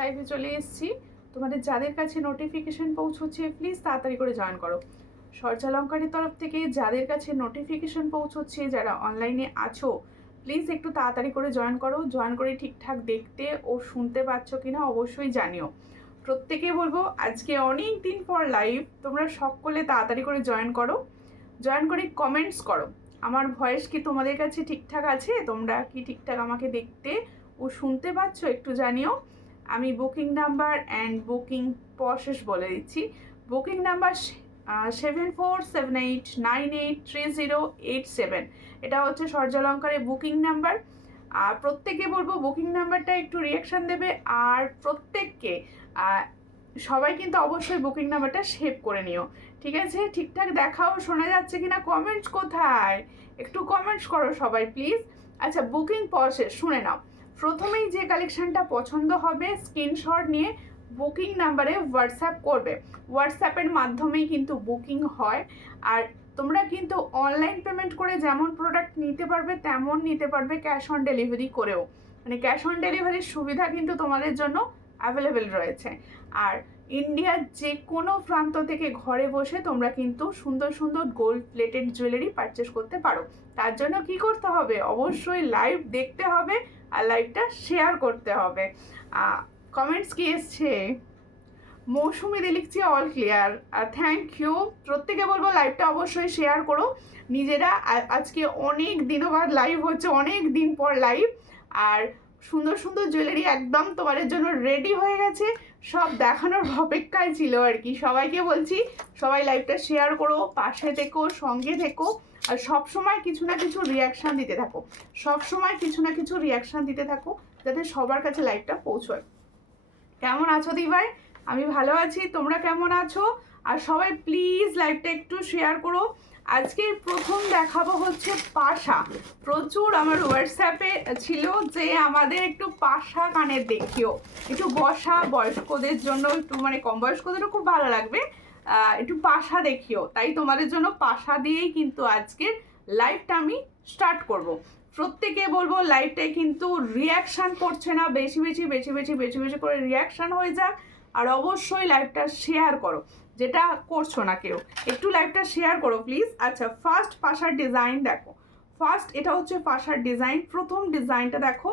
লাইভে চলে এসেছি। তোমাদের যাদের কাছে নোটিফিকেশন পৌঁছচ্ছে প্লিজ তাড়াতাড়ি করে জয়েন করো। সর্যালঙ্কারের তরফ থেকে যাদের কাছে নোটিফিকেশন পৌঁছচ্ছে, যারা অনলাইনে আছো, প্লিজ একটু তাড়াতাড়ি করে জয়েন করো। জয়েন করে ঠিকঠাক দেখতে ও শুনতে পাচ্ছ কিনা অবশ্যই জানিও। প্রত্যেকে বলবো আজকে অনেক দিন পর লাইভ, তোমরা সকলে তাড়াতাড়ি করে জয়েন করো। জয়েন করে কমেন্টস করো আমার ভয়েস কি তোমাদের কাছে ঠিকঠাক আছে, তোমরা কি ঠিকঠাক আমাকে দেখতে ও শুনতে পাচ্ছ একটু জানিও। আমি booking number and booking process বলে দিচ্ছি। বুকিং নাম্বার 7478983087, এটা হচ্ছে সর্যালঙ্কারের বুকিং নাম্বার। আর প্রত্যেকে বলবো বুকিং নাম্বারটা একটু রিয়াকশান দেবে। আর প্রত্যেককে সবাই কিন্তু অবশ্যই বুকিং নাম্বারটা সেভ করে নিও, ঠিক আছে? ঠিকঠাক দেখাও, শোনা যাচ্ছে কিনা, কমেন্টস কোথায়, একটু কমেন্টস করো সবাই প্লিজ। আচ্ছা, বুকিং প্রসেস শুনে নাও। প্রথমেই যে কালেকশানটা পছন্দ হবে স্ক্রিনশট নিয়ে বুকিং নাম্বারে হোয়াটসঅ্যাপ করবে। হোয়াটসঅ্যাপের মাধ্যমেই কিন্তু বুকিং হয়। আর তোমরা কিন্তু অনলাইন পেমেন্ট করে যেমন প্রোডাক্ট নিতে পারবে তেমন নিতে পারবে ক্যাশ অন ডেলিভারি করেও। মানে ক্যাশ অন ডেলিভারির সুবিধা কিন্তু তোমাদের জন্য অ্যাভেলেবেল রয়েছে। আর ইন্ডিয়ার যে কোনো প্রান্ত থেকে ঘরে বসে তোমরা কিন্তু সুন্দর সুন্দর গোল্ড প্লেটেড জুয়েলারি পারচেস করতে পারো। তার জন্য কি করতে হবে, অবশ্যই লাইভ দেখতে হবে আর লাইভটা শেয়ার করতে হবে। কমেন্টস কি এসছে? মৌসুমিদি লিখছি অল ক্লিয়ার, থ্যাংক ইউ। প্রত্যেকে বলবো লাইভটা অবশ্যই শেয়ার করো নিজেরা। আজকে অনেক দিনও বাদ লাইভ হচ্ছে, অনেক দিন পর লাইভ। আর সুন্দর সুন্দর জুয়েলারি একদম তোমাদের জন্য রেডি হয়ে গেছে, সব দেখানোর অপেক্ষায় ছিল আর কি। সবাইকে বলছি সবাই লাইভটা শেয়ার করো, পাশে থেকো, সঙ্গে থেকো। আর সবসময় কিছু না কিছু রিয়াকশান দিতে থাকো, সবসময় কিছু না কিছু রিয়াকশান দিতে থাকো যাতে সবার কাছে লাইভটা পৌঁছয়। কেমন আছো দি ভাই? আমি ভালো আছি, তোমরা কেমন আছো? আর সবাই প্লিজ লাইভটা একটু শেয়ার করো। আজকে প্রথম দেখাবো হচ্ছে পাশা। প্রচুর আমার হোয়াটসঅ্যাপে ছিল যে আমাদের একটু পাশা কানের দেখিও, একটু বসা বয়স্কদের জন্য, একটু মানে কম বয়স্কদেরও খুব ভালো লাগবে, একটু পাশা দেখিও। তাই তোমাদের জন্য পাশা দিয়েই কিন্তু আজকের লাইভটা আমি স্টার্ট করব। প্রত্যেকে বলবো লাইভটায় কিন্তু রিয়াকশান করছে না, বেশি বেশি বেশি বেশি বেশি বেশি করে রিয়াকশান হয়ে যাক। আর অবশ্যই লাইভটা শেয়ার করো, যেটা করছো না কেউ, একটু লাইভটা শেয়ার করো প্লিজ। আচ্ছা, ফার্স্ট পাশার ডিজাইন দেখো। ফার্স্ট এটা হচ্ছে পাশার ডিজাইন, প্রথম ডিজাইনটা দেখো।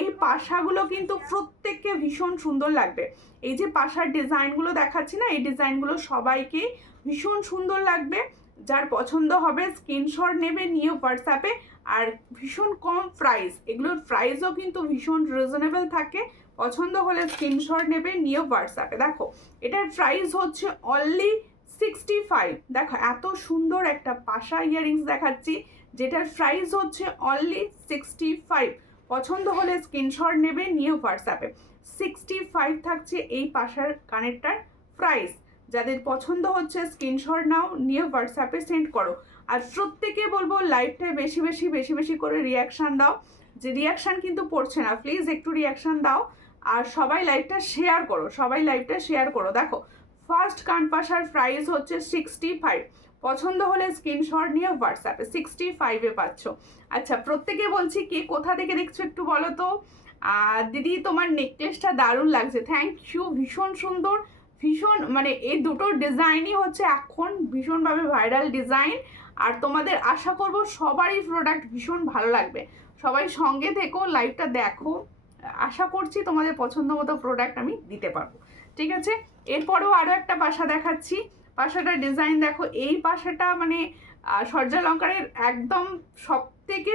এই পাশাগুলো কিন্তু প্রত্যেককে ভীষণ সুন্দর লাগবে। এই যে পাশার ডিজাইনগুলো দেখাচ্ছি না, এই ডিজাইনগুলো সবাইকে ভীষণ সুন্দর লাগবে। যার পছন্দ হবে স্ক্রিনশট নেবে, নিয়ে হোয়াটসঅ্যাপে। আর ভীষণ কম প্রাইস, এগুলোর প্রাইসও কিন্তু ভীষণ রিজনেবল থাকে। পছন্দ হলে স্ক্রিনশট নেবে, নিয়ে হোয়াটসঅ্যাপে। দেখো এটার প্রাইস হচ্ছে অনলি 65। দেখো এত সুন্দর একটা পাশা ইয়াররিংস দেখাচ্ছি যেটার প্রাইস হচ্ছে অনলি 65। পছন্দ হলে স্ক্রিনশট নেবে, নিয়ে হোয়াটসঅ্যাপে। 65 থাকছে এই পাশার কানেরটার প্রাইস। যাদের পছন্দ হচ্ছে স্ক্রিনশট নাও, নিয়ে হোয়াটসঅ্যাপে সেন্ড করো। আর প্রত্যেকে বলবো লাইভটায় বেশি বেশি বেশি বেশি করে রিয়াকশান দাও। যে রিয়াকশান কিন্তু পড়ছে না, প্লিজ একটু রিয়াকশান দাও। আর সবাই লাইভটা শেয়ার করো, সবাই লাইভটা শেয়ার করো। দেখো ফার্স্ট কানপাশার প্রাইস হচ্ছে 65। পছন্দ হলে স্ক্রিনশট নিয়ে হোয়াটসঅ্যাপে 65-এ পাচ্ছ। আচ্ছা, প্রত্যেকে বলছি কে কোথা থেকে দেখছো একটু বলো তো। দিদি তোমার নেকলেসটা দারুণ লাগছে, থ্যাংক ইউ, ভীষণ সুন্দর, ভীষণ মানে এই দুটো ডিজাইনই হচ্ছে এখন ভীষণভাবে ভাইরাল ডিজাইন। আর তোমাদের আশা করব সবারই প্রোডাক্ট ভীষণ ভালো লাগবে। সবাই সঙ্গে থেকো, লাইভটা দেখো, আশা করছি তোমাদের পছন্দ মতো প্রোডাক্ট আমি দিতে পারবো, ঠিক আছে? এরপরেও আরও একটা পাশা দেখাচ্ছি। পাশাটার ডিজাইন দেখো। এই পাশাটা মানে সর্যালঙ্কারের একদম সব থেকে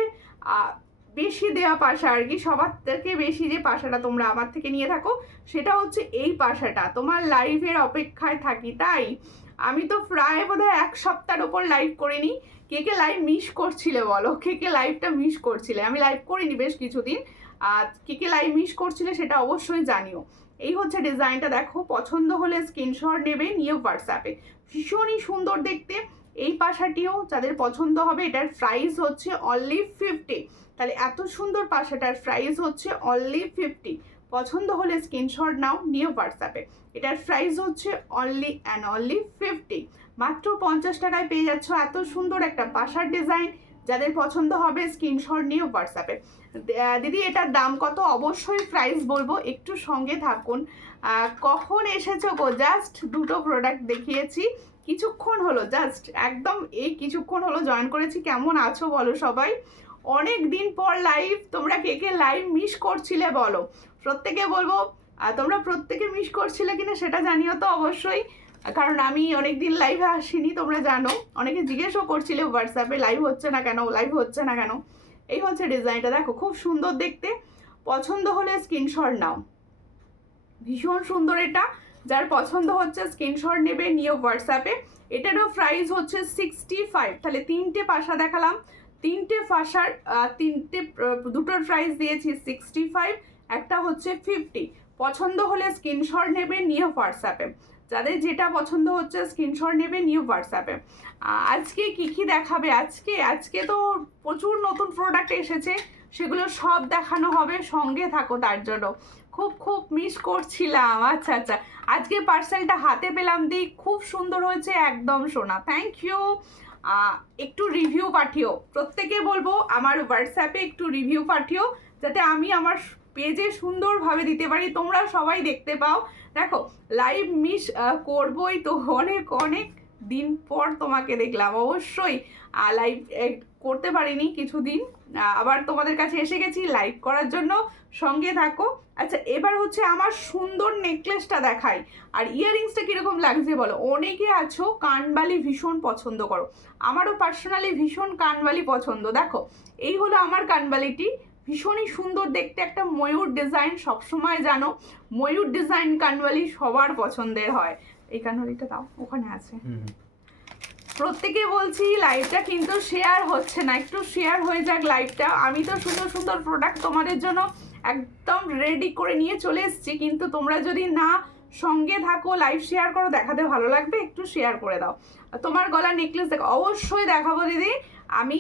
বেশি দেওয়া পাশা আর কি। সবার থেকে বেশি যে পাশাটা তোমরা আমার থেকে নিয়ে থাকো সেটা হচ্ছে এই পাশাটা। তোমার লাইভের অপেক্ষায় থাকি, তাই আমি তো প্রায় বোধহয় এক সপ্তাহের ওপর লাইভ করিনি। কে কে লাইভ মিস করছিলে বলো, কে কে লাইভটা মিস করছিলে? আমি লাইভ করিনি বেশ কিছুদিন। কে কে লাইভ মিস করছিলে সেটা অবশ্যই জানিও। এই হচ্ছে ডিজাইনটা দেখো। পছন্দ হলে স্ক্রিনশট নেবে, নিয়ে হোয়াটসঅ্যাপে। ভীষণই সুন্দর দেখতে এই পাশাটিও, যাদের পছন্দ হবে। এটার প্রাইস হচ্ছে অনলি 50। তাহলে এত সুন্দর পাশাটার প্রাইস হচ্ছে অনলি 50। পছন্দ হলে স্ক্রিনশট নাও, নিয়ে হোয়াটসঅ্যাপে। এটার প্রাইস হচ্ছে অনলি অ্যান্ড অনলি 50। মাত্র 50 টাকায় পেয়ে যাচ্ছ এত সুন্দর একটা পাশার ডিজাইন, যাদের পছন্দ হবে স্ক্রিনশট নিয়ে হোয়াটসঅ্যাপে। দিদি এটার দাম কত? অবশ্যই প্রাইস বলবো, একটু সঙ্গে থাকুন। কখন এসেছো গো? জাস্ট দুটো প্রোডাক্ট দেখিয়েছি, কিছুক্ষণ হলো, জাস্ট একদম এই কিছুক্ষণ হলো জয়েন করেছি। কেমন আছো বলো সবাই? অনেক দিন পর লাইভ, তোমরা কে কে লাইভ মিস করছিলে বলো? প্রত্যেকে বলবো তোমরা প্রত্যেকে মিস করছিলে কিনা সেটা জানিও তো অবশ্যই, কারণ আমি অনেক দিন লাইভে আসিনি, তোমরা জানো। অনেকে জিজ্ঞেসও করছিলে হোয়াটসঅ্যাপে লাইভ হচ্ছে না কেন, লাইভ হচ্ছে না কেন। এই হচ্ছে ডিজাইনটা, দেখো খুব সুন্দর দেখতে। পছন্দ হলে স্ক্রিনশট নাও, ভীষণ সুন্দর এটা। যার পছন্দ হচ্ছে স্ক্রিনশট নেবে, নিয়ে হোয়াটসঅ্যাপে। এটারও প্রাইস হচ্ছে 65। তাহলে তিনটে পাশা দেখালাম, তিনটে পাশার দুটোর প্রাইস দিয়েছি 65, একটা হচ্ছে 50। পছন্দ হলে স্ক্রিনশট নেবে, নিয়ে হোয়াটসঅ্যাপে। যাদের যেটা পছন্দ হচ্ছে স্ক্রিনশট নেবে, নিয়ে হোয়াটসঅ্যাপে। আজকে কি দেখাবে? আজকে তো প্রচুর নতুন প্রোডাক্ট এসেছে, সেগুলো সব দেখানো হবে, সঙ্গে থাকো। তার জন্য খুব মিস করছিলাম। আচ্ছা, আজকে পার্সেলটা হাতে পেলাম, দিই খুব সুন্দর হয়েছে, একদম সোনা, থ্যাংক ইউ। একটু রিভিউ পাঠিও, প্রত্যেকে বলবো আমার হোয়াটসঅ্যাপে একটু রিভিউ পাঠিও, যাতে আমি আমার পেজে সুন্দরভাবে দিতে পারি, তোমরা সবাই দেখতে পাও। দেখো লাইভ মিস করবই তো, অনেক দিন পর তোমাকে দেখলাম, অবশ্যই লাইভ করতে পারিনি কিছুদিন, আবার তোমাদের কাছে এসে গেছি লাইভ করার জন্য, সঙ্গে থাকো। আচ্ছা, এবার হচ্ছে আমার সুন্দর নেকলেসটা দেখাই। আর ইয়াররিংসটা কীরকম লাগছে বলো? অনেকে আছো কানবালি ভীষণ পছন্দ করো, আমারও পার্সোনালি ভীষণ কানবালি পছন্দ। দেখো এই হলো আমার কানবালিটি, ভীষণই সুন্দর দেখতে, একটা ময়ূর ডিজাইন। সবসময় জানো ময়ূর ডিজাইন কানবালি সবার পছন্দের হয়। এই কানবালিটা দাও, ওখানে আছে। প্রত্যেকে বলছি লাইভটা কিন্তু শেয়ার হচ্ছে না, একটু শেয়ার হয়ে যাক লাইভটা। আমি তো সুন্দর প্রোডাক্ট তোমাদের জন্য একদম রেডি করে নিয়ে চলে এসেছি, কিন্তু তোমরা যদি না সঙ্গে থাকো, লাইভ শেয়ার করো, দেখাতে ভালো লাগবে, একটু শেয়ার করে দাও। তোমার গলার নেকলেস দেখো, অবশ্যই দেখাবো দিদি। আমি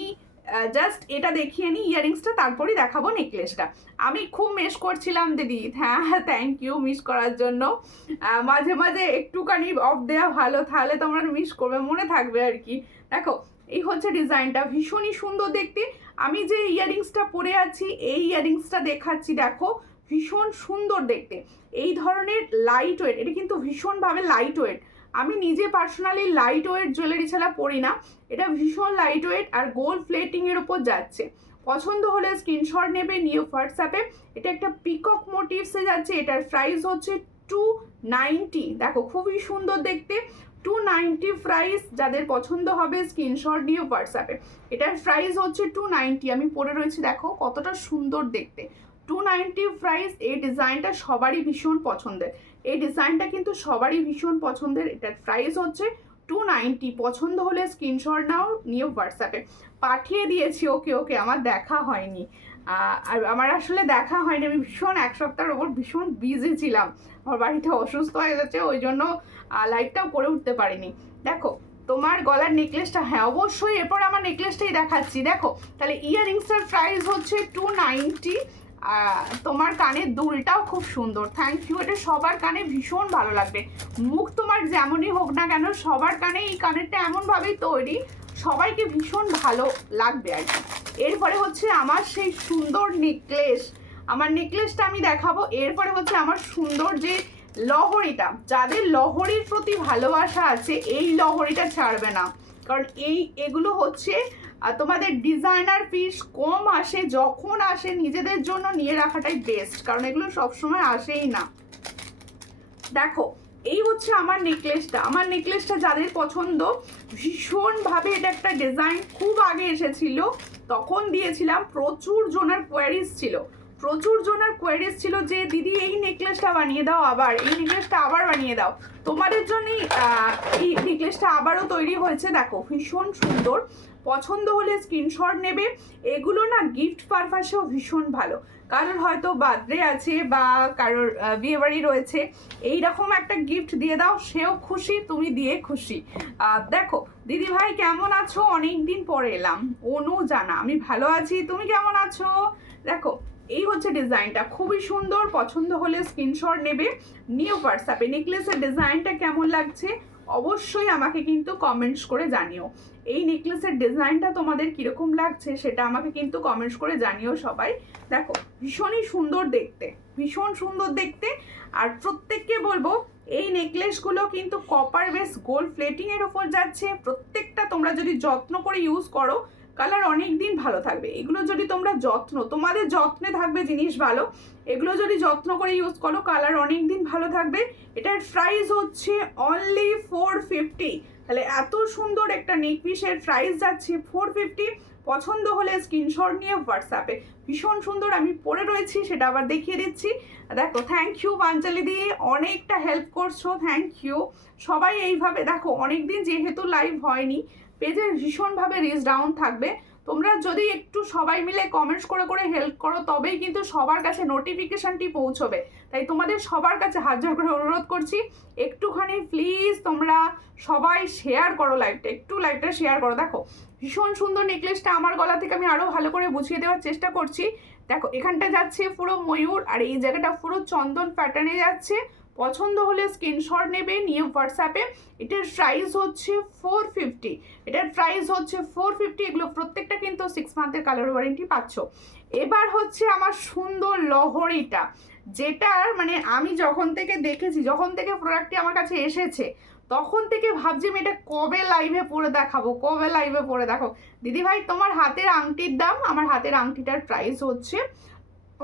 জাস্ট এটা দেখিয়ে নিই ইয়াররিংসটা, তারপরেই দেখাবো নেকলেসটা। আমি খুব মিস করছিলাম দিদি, হ্যাঁ থ্যাংক ইউ মিস করার জন্য। মাঝে একটুখানি অফ দেওয়া ভালো, তাহলে তোমরা মিস করবে, মনে থাকবে আর কি। দেখো এই হচ্ছে ডিজাইনটা, ভীষণই সুন্দর দেখতে। আমি যে ইয়াররিংসটা পরে আছি, এই ইয়াররিংসটা দেখাচ্ছি, দেখো ভীষণ সুন্দর দেখতে। এই ধরনের লাইট ওয়েট, এটা কিন্তু ভীষণভাবে লাইট ওয়েট। আমি নিজে পার্সোনালি লাইট ওয়েট জুয়েলারি ছাড়া পরি না, এটা ভীষণ লাইট ওয়েট আর গোল্ড প্লেটিংয়ের ওপর যাচ্ছে। পছন্দ হলে স্ক্রিনশট নেবে, নিয়ে হোয়াটসঅ্যাপে। এটা একটা পিকক মোটিভসে যাচ্ছে, এটার প্রাইস হচ্ছে 290। দেখো খুবই সুন্দর দেখতে, 290 প্রাইস। যাদের পছন্দ হবে স্ক্রিনশট নিয়ে হোয়াটসঅ্যাপে। এটার প্রাইস হচ্ছে 290। আমি পরে রয়েছি, দেখো কতটা সুন্দর দেখতে, 290 প্রাইস। এই ডিজাইনটা সবারই ভীষণ পছন্দের, এই ডিজাইনটা কিন্তু সবারই ভীষণ পছন্দের। এটার প্রাইস হচ্ছে 290। পছন্দ হলে স্ক্রিনশট নাও, নিয়ে হোয়াটসঅ্যাপে পাঠিয়ে দিয়েছি। ওকে আমার দেখা হয়নি, আর আমার আসলে দেখা হয়নি, আমি ভীষণ এক সপ্তাহের ওপর ভীষণ বিজি ছিলাম, আমার বাড়িতে অসুস্থ হয়ে গেছে, ওই জন্য লাইভটাও করে উঠতে পারিনি। দেখো তোমার গলার নেকলেসটা, হ্যাঁ অবশ্যই এরপর আমার নেকলেসটাই দেখাচ্ছি। দেখো তাহলে ইয়াররিংসটার প্রাইস হচ্ছে 290। তোমার কানের দুলটাও খুব সুন্দর, থ্যাংক ইউ। এটা সবার কানে ভীষণ ভালো লাগবে, মুখ তোমার যেমনই হোক না কেন, সবার কানে এই কানেরটা এমনভাবেই তৈরি, সবাইকে ভীষণ ভালো লাগবে আর কি। এরপরে হচ্ছে আমার সেই সুন্দর নেকলেস, আমার নেকলেসটা আমি দেখাবো। এরপরে হচ্ছে আমার সুন্দর যে লহরিটা, যাদের লহরির প্রতি ভালোবাসা আছে, এই লহরিটা ছাড়বে না, কারণ এগুলো হচ্ছে তোমাদের ডিজাইনার পিস, কম আসে, যখন আসে নিজেদের জন্য নিয়ে রাখাটাই বেস্ট, কারণ এগুলো সবসময় আসেই না। দেখো এই হচ্ছে আমার নেকলেসটা, আমার নেকলেসটা যাদের পছন্দ, ভীষণভাবে এটা একটা ডিজাইন খুব আগে এসেছিল, তখন দিয়েছিলাম, প্রচুর জনের কোয়ারিজ ছিল যে দিদি এই নেকলেসটা বানিয়ে দাও, আবার এই নেকলেসটা আবার বানিয়ে দাও। তোমাদের জন্যই এই নেকলেসটা আবারও তৈরি হয়েছে। দেখো ভীষণ সুন্দর, পছন্দ হলে স্ক্রিনশট নেবে। এগুলো না গিফট পারপাসেও ভীষণ ভালো, কারোর হয়তো বার্থডে আছে বা কারোর বিয়েবাড়ি রয়েছে, এইরকম একটা গিফট দিয়ে দাও, সেও খুশি, তুমি দিয়ে খুশি। দেখো দিদি ভাই কেমন আছো? অনেক দিন পরে এলাম। অনু জানা, আমি ভালো আছি, তুমি কেমন আছো? দেখো এই হচ্ছে ডিজাইনটা, খুবই সুন্দর। পছন্দ হলে স্ক্রিনশট নেবে, নিয়ে হোয়াটসঅ্যাপে। নেকলেসের ডিজাইনটা কেমন লাগছে অবশ্যই আমাকে কিন্তু কমেন্টস করে জানিও। এই নেকলেসের ডিজাইনটা তোমাদের কীরকম লাগছে সেটা আমাকে কিন্তু কমেন্টস করে জানিও সবাই। দেখো ভীষণই সুন্দর দেখতে, ভীষণ সুন্দর দেখতে। আর প্রত্যেককে বলবো এই নেকলেসগুলো কিন্তু কপার বেস গোল্ড প্লেটিংয়ের ওপর যাচ্ছে। প্রত্যেকটা তোমরা যদি যত্ন করে ইউজ করো কালার অনেক দিন ভালো থাকবে। এগুলো যদি তোমরা তোমাদের যত্নে থাকবে জিনিস ভালো, এগুলো যদি যত্ন করে ইউজ করো কালার অনেক দিন ভালো থাকবে। এটার প্রাইস হচ্ছে অনলি 450। তাহলে এত সুন্দর একটা নেক পিসের প্রাইস যাচ্ছে 450। পছন্দ হলে স্ক্রিনশট নিয়ে হোয়াটসঅ্যাপে। ভীষণ সুন্দর, আমি পরে রয়েছি সেটা আবার দেখিয়ে দিচ্ছি। দেখো থ্যাংক ইউ পাঞ্চালি দিয়ে, অনেকটা হেল্প করছো, থ্যাংক ইউ। সবাই এইভাবে দেখো, অনেকদিন যেহেতু লাইভ হয়নি পেজের ভীষণভাবে রিচ ডাউন থাকবে। তোমরা যদি একটু সবাই মিলে কমেন্টস করে করে হেল্প করো তবেই কিন্তু সবার কাছে নোটিফিকেশানটি পৌঁছবে। তাই তোমাদের সবার কাছে হাত জোড় করে অনুরোধ করছি একটুখানি প্লিজ তোমরা সবাই শেয়ার করো লাইভটা, একটু লাইভটা শেয়ার করো। দেখো ভীষণ সুন্দর নেকলেসটা আমার গলা থেকে আমি আরও ভালো করে বুঝিয়ে দেওয়ার চেষ্টা করছি। দেখো এখানটা যাচ্ছে পুরো ময়ূর, আর এই জায়গাটা পুরো চন্দন প্যাটার্নে যাচ্ছে। পছন্দ হলে স্ক্রিনশট নেবে, নিয়ে হোয়াটসঅ্যাপে। এটার প্রাইস হচ্ছে 450। এটার প্রাইস হচ্ছে 450। এগুলো প্রত্যেকটা কিন্তু 6 মান্থের কালার ওয়ারেন্টি পাচ্ছ। এবার হচ্ছে আমার সুন্দর লহরিটা, যেটার মানে আমি যখন থেকে দেখেছি, যখন থেকে প্রোডাক্টটি আমার কাছে এসেছে তখন থেকে ভাবছি আমি এটা কবে লাইভে পরে দেখাবো, কবে লাইভে পরে দেখো। দিদিভাই তোমার হাতের আংটির দাম, আমার হাতের আংটিটার প্রাইস হচ্ছে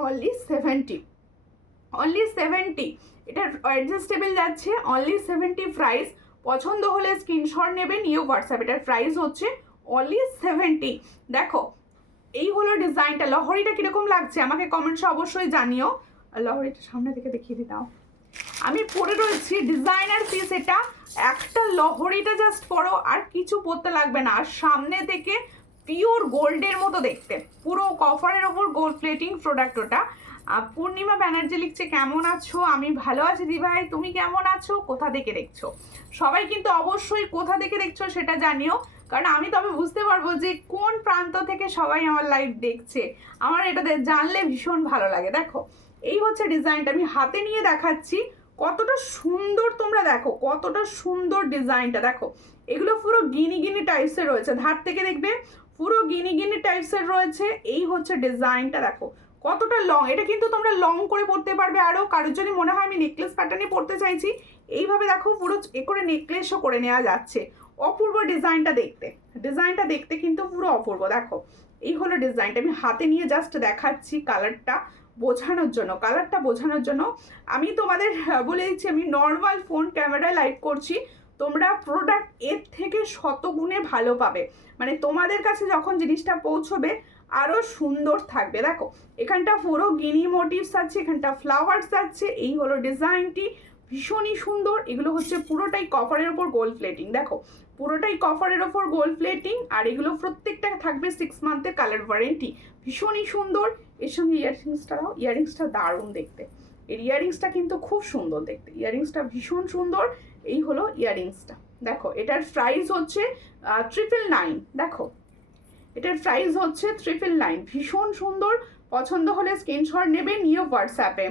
অনলি 70, অনলি 70। এটা অ্যাডজাস্টেবল যাচ্ছে, অনলি 70 প্রাইস। পছন্দ হলে স্ক্রিনশট নেবে, নিয়ে হোয়াটসঅ্যাপ। এটার প্রাইস হচ্ছে অনলি 70। দেখো এই হলো ডিজাইনটা। লহরিটা কীরকম লাগছে আমাকে কমেন্টসে অবশ্যই জানিও। লহরিটা সামনে থেকে দেখিয়ে দিতাম, আমি পরে রয়েছি ডিজাইনার পিস। এটা একটা লহরিটা জাস্ট পরো, আর কিছু পরতে লাগবে না। আর সামনে থেকে পিওর গোল্ডের মতো দেখতে, পুরো কভারের ওপর গোল্ড প্লেটিং প্রোডাক্ট ওটা। পূর্ণিমা ব্যানার্জি লিখছে কেমন আছো, আমি ভালো আছি দিভাই, তুমি কেমন আছো, কোথা থেকে দেখছো? সবাই কিন্তু অবশ্যই কোথা থেকে দেখছো সেটা জানিও, কারণ আমি তবে বুঝতে পারবো যে কোন প্রান্ত থেকে সবাই আমার লাইভ দেখছে। আমার এটাতে জানলে ভীষণ ভালো লাগে। দেখো এই হচ্ছে ডিজাইনটা, আমি হাতে নিয়ে দেখাচ্ছি কতটা সুন্দর। তোমরা দেখো কতটা সুন্দর ডিজাইনটা। দেখো এগুলো পুরো গিনি গিনি টাইপসের রয়েছে, ধার থেকে দেখবে পুরো গিনি গিনি টাইপসের রয়েছে। এই হচ্ছে ডিজাইনটা, দেখো কতটা লং। এটা কিন্তু তোমরা লং করে পরতে পারবে। আরও কারোর যদি মনে হয় আমি নেকলেস প্যাটার্নে পরতে চাইছি, এইভাবে দেখো পুরো এ করে নেকলেসও করে নেওয়া যাচ্ছে। অপূর্ব ডিজাইনটা দেখতে, ডিজাইনটা দেখতে কিন্তু পুরো অপূর্ব। দেখো এই হলো ডিজাইনটা, আমি হাতে নিয়ে জাস্ট দেখাচ্ছি কালারটা বোঝানোর জন্য, কালারটা বোঝানোর জন্য। আমি তোমাদের বলে দিচ্ছি আমি নর্মাল ফোন ক্যামেরায় লাইভ করছি, তোমরা প্রোডাক্ট এর থেকে শতগুণে ভালো পাবে। মানে তোমাদের কাছে যখন জিনিসটা পৌঁছবে আরও সুন্দর থাকবে। দেখো এখানটা পুরো গিনি মোটিভস আছে, এখানটা ফ্লাওয়ার্স আছে। এই হলো ডিজাইনটি, ভীষণই সুন্দর। এগুলো হচ্ছে পুরোটাই কভারের ওপর গোল্ড প্লেটিং। দেখো পুরোটাই কভারের ওপর গোল্ড প্লেটিং, আর এগুলো প্রত্যেকটা থাকবে 6 মান্থের কালার ওয়ারেন্টি। ভীষণই সুন্দর। এর সঙ্গে ইয়াররিংসটাও, ইয়াররিংসটা দারুণ দেখতে। এর ইয়াররিংসটা কিন্তু খুব সুন্দর দেখতে, ইয়াররিংসটা ভীষণ সুন্দর। এই হলো ইয়াররিংসটা। দেখো এটার প্রাইস হচ্ছে 999। দেখো এটার প্রাইস হচ্ছে 999। ভীষণ সুন্দর। পছন্দ হলে স্ক্রিনশট নেবে, নিয়ে হোয়াটসঅ্যাপে।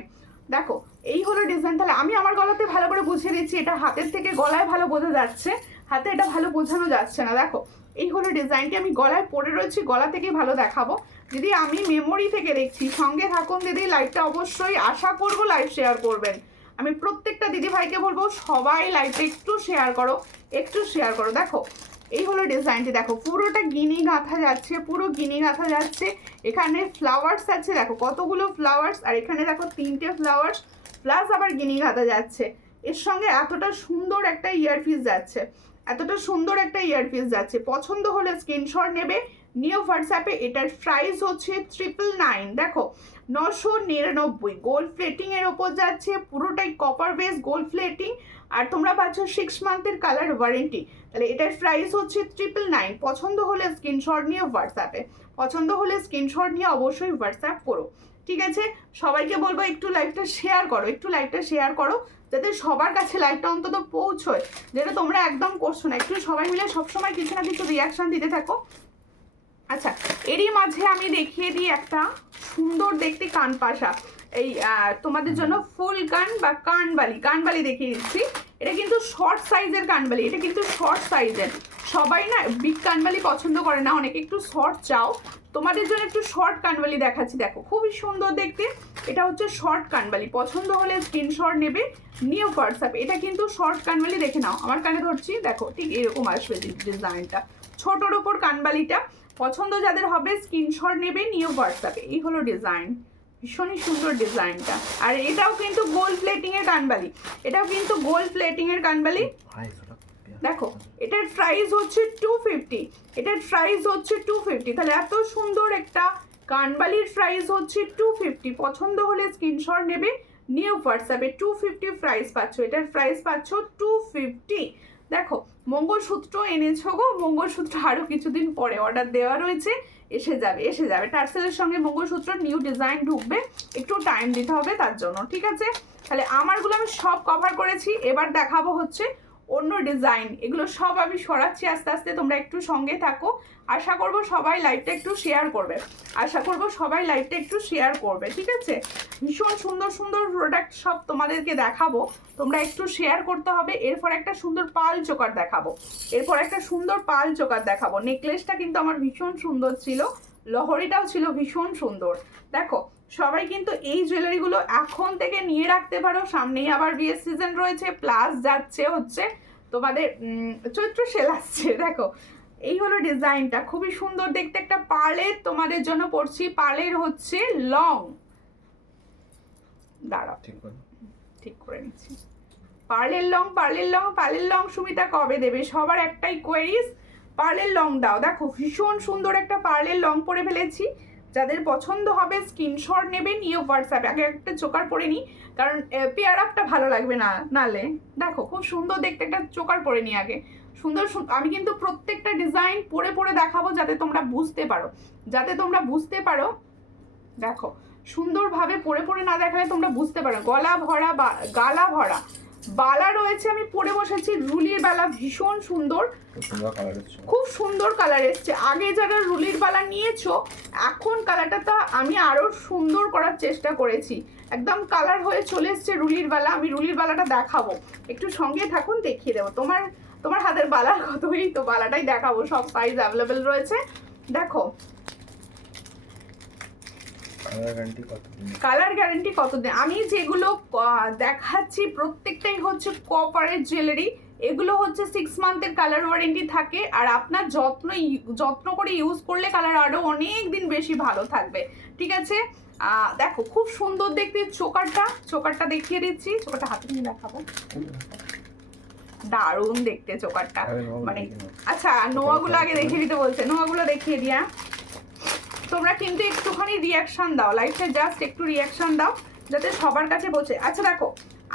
দেখো এই হলো ডিজাইন। তাহলে আমি আমার গলাতে ভালো করে বুঝিয়ে দিচ্ছি, এটা হাতের থেকে গলায় ভালো বোঝা যাচ্ছে, হাতে এটা ভালো বোঝানো যাচ্ছে না। দেখো এই হলো ডিজাইনটি, আমি গলায় পরে রয়েছি, গলা থেকেই ভালো দেখাবো। দিদি আমি মেমোরি থেকে দেখছি, সঙ্গে থাকুন দিদি। লাইভটা অবশ্যই আশা করবো লাইভ শেয়ার করবেন। আমি প্রত্যেকটা দিদিভাইকে বলবো সবাই লাইভটা একটু শেয়ার করো, একটু শেয়ার করো। দেখো এই হলো ডিজাইনটি, দেখো পুরোটা গিনি গাঁথা যাচ্ছে, পুরো গিনি গাঁথা যাচ্ছে। এখানে ফ্লাওয়ার্স আছে, দেখো কতগুলো ফ্লাওয়ার্স, আর এখানে দেখো 3টে ফ্লাওয়ার্স প্লাস আবার গিনি গাঁথা যাচ্ছে। এর সঙ্গে এতটা সুন্দর একটা ইয়ারপিস যাচ্ছে, এতটা সুন্দর একটা ইয়ারপিস যাচ্ছে। পছন্দ হলে স্ক্রিনশট নেবে, নিউ হোয়াটসঅ্যাপে। এটার প্রাইস হচ্ছে 999। দেখো 999 গোল্ড প্লেটিং এর ওপর যাচ্ছে, পুরোটাই কপার বেস গোল্ড প্লেটিং, আর তোমরা পাচ্ছ 6 মান্থের কালার ওয়ারেন্টি। তাহলে এটার প্রাইস হচ্ছে 999। পছন্দ হলে স্ক্রিনশট নিয়ে হোয়াটসঅ্যাপে, পছন্দ হলে স্ক্রিনশট নিয়ে অবশ্যই হোয়াটসঅ্যাপ করো। ঠিক আছে, সবাইকে বলবো একটু লাইভটা শেয়ার করো, একটু লাইভটা শেয়ার করো, যাতে সবার কাছে লাইভটা অন্তত পৌঁছয়, যেটা তোমরা একদম করছো না। একটু সবাই মিলে সবসময় কিছু না কিছু রিয়াকশান দিতে থাকো। আচ্ছা এরই মাঝে আমি দেখিয়ে দিই একটা সুন্দর দেখতে কানপাশা। এই তোমাদের জন্য ফুল কান বা কানবালি দেখিয়ে দিচ্ছি। এটা কিন্তু শর্ট সাইজের কানবালি, এটা কিন্তু শর্ট সাইজের। সবাই না বিগ কানবালি পছন্দ করে না, অনেকে একটু শর্ট চাও, তোমাদের জন্য একটু শর্ট কানবালি দেখাচ্ছি। দেখো খুবই সুন্দর দেখতে, এটা হচ্ছে শর্ট কানবালি। পছন্দ হলে স্ক্রিনশট নেবে, নিউ হোয়াটসঅ্যাপ। এটা কিন্তু শর্ট কানবালি, দেখে নাও আমার কানে ধরছি, দেখো ঠিক এরকম আসবে ডিজাইনটা, ছোটোর ওপর কানবালিটা। পছন্দ যাদের হবে স্ক্রিনশট নেবে, নিউ হোয়াটসঅ্যাপে। এই হলো ডিজাইন, ভীষণই সুন্দর ডিজাইনটা। আর এটাও কিন্তু গোল্ড প্লেটিং এর কানবালি, এটাও কিন্তু গোল্ড প্লেটিং এর কানবালি। দেখো এটার প্রাইস হচ্ছে 250, এটার প্রাইস হচ্ছে 250। তাহলে এত সুন্দর একটা কানবালির প্রাইস হচ্ছে 250। পছন্দ হলে স্ক্রিনশট নেবে, নিউ হোয়াটসঅ্যাপে। 250 প্রাইস পাচ্ছ, এটার প্রাইস পাচ্ছ 250। দেখো মঙ্গলসূত্র এনেছো গো, মঙ্গলসূত্র আরও কিছুদিন পরে অর্ডার দেওয়া রয়েছে, এসে যাবে। টার্সেলের সঙ্গে মঙ্গলসূত্র নিউ ডিজাইন ঢুকবে, একটু টাইম দিতে হবে তার জন্য, ঠিক আছে? তাহলে আমারগুলো আমি সব কভার করেছি, এবার দেখাবো হচ্ছে অন্য ডিজাইন। এগুলো সব আমি সরাচ্ছি আস্তে আস্তে, তোমরা একটু সঙ্গে থাকো। আশা করব সবাই লাইভটা একটু শেয়ার করবে, ঠিক আছে? ভীষণ সুন্দর সুন্দর প্রোডাক্ট সব তোমাদেরকে দেখাবো, তোমরা একটু শেয়ার করতে হবে। এরপর একটা সুন্দর পাল চোকার দেখাবো, নেকলেসটা কিন্তু আমার ভীষণ সুন্দর ছিল, লহরিটাও ছিল ভীষণ সুন্দর। দেখো সবাই কিন্তু এই জুয়েলারিগুলো এখন থেকে নিয়ে রাখতে পারো, সামনেই আবার বিয়ের সিজন রয়েছে, প্লাস যাচ্ছে হচ্ছে তোমাদের চৈত্র সেল আসছে। দেখো এই হলো ডিজাইনটা, খুবই সুন্দর দেখতে। একটা পার্লের তোমাদের জন্য পড়ছি, পার্লের হচ্ছে লং, দাঁড়াও ঠিক করে নিচ্ছি। পার্লের লং সুমিতা কবে দেবে? সবার একটাই কোয়েরিজ, পার্লের লং দাও। দেখো ভীষণ সুন্দর একটা পার্লের লং পরে ফেলেছি, যাদের পছন্দ হবে স্ক্রিনশট নেবে, নিয়ে হোয়াটসঅ্যাপে। আগে একটা চোকার পরে নিই, কারণ পেয়ার আপটা ভালো লাগবে না নালে। দেখো খুব সুন্দর দেখতে, একটা চোকার পরে নিই আগে। সুন্দর আমি কিন্তু প্রত্যেকটা ডিজাইন পরে দেখাবো, যাতে তোমরা বুঝতে পারো। দেখো সুন্দরভাবে পরে না দেখালে তোমরা বুঝতে পারো। গালা ভরা বালা রয়েছে, আমি পরে বসেছি রুলির বালা, ভীষণ সুন্দর, খুব সুন্দর কালার এসছে। আগে যারা রুলির বালা নিয়েছো, এখন কালারটা আমি আরো সুন্দর করার চেষ্টা করেছি, একদম কালার হয়ে চলে এসছে রুলির বালা। আমি রুলির বালাটা দেখাবো, একটু সঙ্গে থাকুন, দেখিয়ে দেবো। তোমার হাতের বালার কতই তো, বালাটাই দেখাবো, সব সাইজ অ্যাভেলেবেল রয়েছে। দেখো কালার গ্যারান্টি কতদিন? আমি যেগুলো দেখাচ্ছি প্রত্যেকটাই হচ্ছে কপারের জুয়েলারি, এগুলো হচ্ছে 6 মান্থের কালার ওয়ারেন্টি থাকে। আর আপনার যত্ন করে ইউজ করলে কালার আরও অনেক দিন বেশি ভালো থাকবে, ঠিক আছে? দেখো খুব সুন্দর দেখতে চোকারটা দেখিয়ে দিচ্ছি, চোকারটা হাতে নিয়ে দেখাবো, দারুণ দেখতে চোকারটা। মানে আচ্ছা নোয়াগুলো আগে দেখিয়ে দিতে বলছে, নোয়াগুলো দেখিয়ে দিয়া। তোমরা কিন্তু একটুখানি রিয়াকশন দাও, লাইফে জাস্ট একটু রিয়াকশন দাও, যাতে সবার কাছে পৌঁছে। আচ্ছা দেখো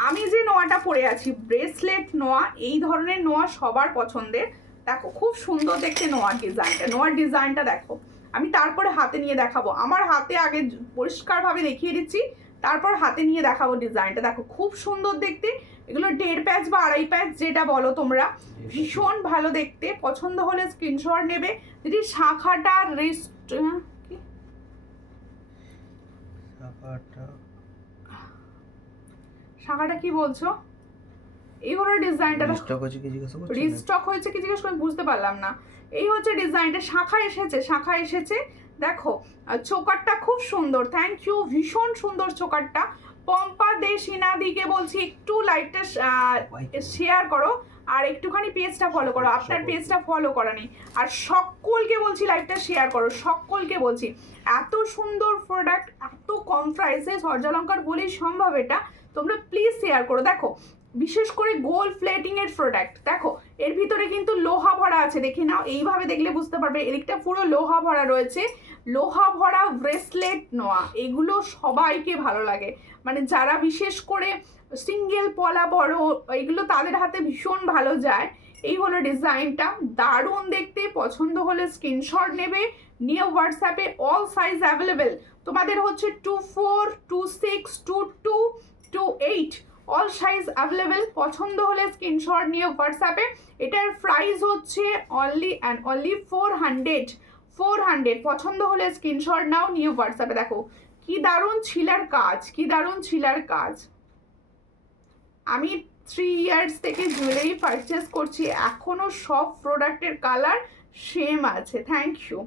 আমি যে নোয়াটা পরে আছি, ব্রেসলেট নোয়া, এই ধরনের নোয়া সবার পছন্দের। দেখো খুব সুন্দর দেখতে নোয়ার ডিজাইনটা দেখো। আমি তারপরে হাতে নিয়ে দেখাবো, আমার হাতে আগে পরিষ্কারভাবে দেখিয়ে দিচ্ছি, তারপর হাতে নিয়ে দেখাবো ডিজাইনটা। দেখো খুব সুন্দর দেখতে, এগুলো 1.5 প্যাচ বা 2.5 প্যাচ যেটা বলো তোমরা, ভীষণ ভালো দেখতে। পছন্দ হলে স্ক্রিনশট নেবে। যদি শাখাটা শাখাটা কি বলছো? এই হলো ডিজাইনটা, রিস্টক হয়েছে কি জিজ্ঞেস করে বুঝতে পারলাম না। এই হচ্ছে ডিজাইনটা, শাখা এসেছে। দেখো চোকারটা খুব সুন্দর, থ্যাংক ইউ, ভীষণ সুন্দর চোকারটা। পম্পা দেশিনাদিকে বলছি একটু লাইভটা শেয়ার করো, আর একটুখানি পেজটা ফলো করো, আপনার পেজটা ফলো করা নেই। আর সকলকে বলছি লাইভটা শেয়ার করো, সকলকে বলছি। এত সুন্দর প্রোডাক্ট, এত কম প্রাইসে, সূর্যালঙ্কার বলেই সম্ভব এটা, তোমরা প্লিজ শেয়ার করো। দেখো বিশেষ করে গোল্ড প্লেটিং এর প্রোডাক্ট, দেখো এর ভিতরে কিন্তু লোহা ভরা আছে, দেখে নাও, এইভাবে দেখলে বুঝতে পারবে। এদিকটা পুরো লোহা ভরা রয়েছে, লোহা ভরা ব্রেসলেট নোয়া, এগুলো সবাইকে ভালো লাগে। মানে যারা বিশেষ করে সিঙ্গেল পলা বড়, এগুলো তাদের হাতে ভীষণ ভালো যায়। এই হলো ডিজাইনটা, দারুণ দেখতে। পছন্দ হলে স্ক্রিনশট নেবে, নিয়ে হোয়াটসঅ্যাপে। অল সাইজ অ্যাভেলেবেল, তোমাদের হচ্ছে 24, 26, 22, 28, অল সাইজ অ্যাভেলেবেল। পছন্দ হলে স্ক্রিনশট নিয়ে হোয়াটসঅ্যাপে। এটার প্রাইস হচ্ছে অনলি 400। পছন্দ হলে স্ক্রিনশট নাও, নিয়ে হোয়াটসঅ্যাপে। দেখো কি দারুণ ছিলার কাজ, কি দারুণ ছিলার কাজ। আমি 3 ইয়ার্স থেকে জুয়েলারি পারচেস করছি, এখনো সব প্রোডাক্টের কালার সেম আছে। থ্যাংক ইউ,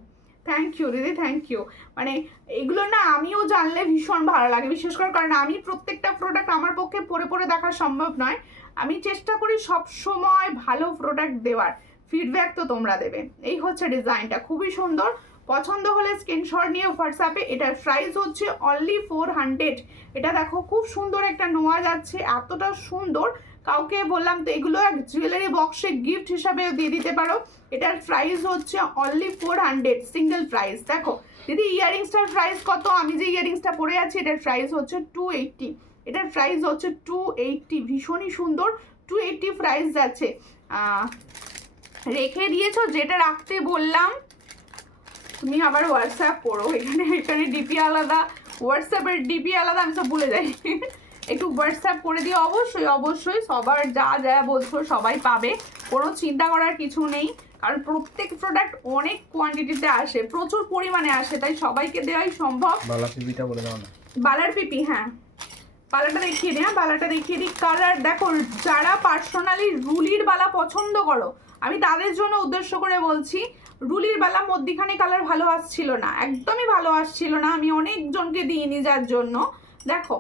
থ্যাংক ইউ দিদি, থ্যাংক ইউ। মানে এগুলো না আমিও জানলে ভীষণ ভালো লাগে, বিশেষ করে কারণ আমি প্রত্যেকটা প্রোডাক্ট আমার পক্ষে পরে পরে দেখা সম্ভব নয়। আমি চেষ্টা করি সব সময় ভালো প্রোডাক্ট দেওয়ার, ফিডব্যাক তো তোমরা দেবে। এই হচ্ছে ডিজাইনটা, খুবই সুন্দর। পছন্দ হলে স্ক্রিনশট নিয়ে হোয়াটসঅ্যাপে। এটার প্রাইস হচ্ছে অনলি 400। এটা দেখো খুব সুন্দর একটা নোয়া যাচ্ছে, এতটা সুন্দর। কাউকে বললাম তো এগুলো এক জুয়েলারি বক্সে গিফট হিসাবেও দিয়ে দিতে পারো। এটার প্রাইস হচ্ছে অনলি 400, সিঙ্গেল প্রাইস। দেখো দিদি ইয়াররিংসটার প্রাইস কত? আমি যে ইয়াররিংসটা পরে আছি এটার প্রাইস হচ্ছে 280। এটার প্রাইস হচ্ছে 280, ভীষণই সুন্দর। 280 প্রাইস যাচ্ছে। রেখে দিয়েছো, যেটা রাখতে বললাম তুমি আবার হোয়াটসঅ্যাপ করো। এখানে ডিপি আলাদা, হোয়াটসঅ্যাপের ডিপি আলাদা, আমি সব ভুলে যাই। একটু হোয়াটসঅ্যাপ করে দিও, অবশ্যই অবশ্যই। সবার যা যা বলছো সবাই পাবে, কোনো চিন্তা করার কিছু নেই। কারণ প্রত্যেক প্রোডাক্ট অনেক কোয়ান্টিটিতে আসে, প্রচুর পরিমাণে আসে, তাই সবাইকে দেওয়াই সম্ভব। বালা পিপিটা বলে দাও না। বালার পিপি, হ্যাঁ বালাটা দেখিয়ে দিই। হ্যাঁ বালাটা দেখিয়ে দিই। কালার দেখো, যারা পার্সোনালি রুলির বালা পছন্দ করো আমি তাদের জন্য উদ্দেশ্য করে বলছি। রুলির বালা মধ্যিখানে কালার ভালো আসছিল না, একদমই ভালো আসছিল না, আমি অনেকজনকে দিইনি যার জন্য। দেখো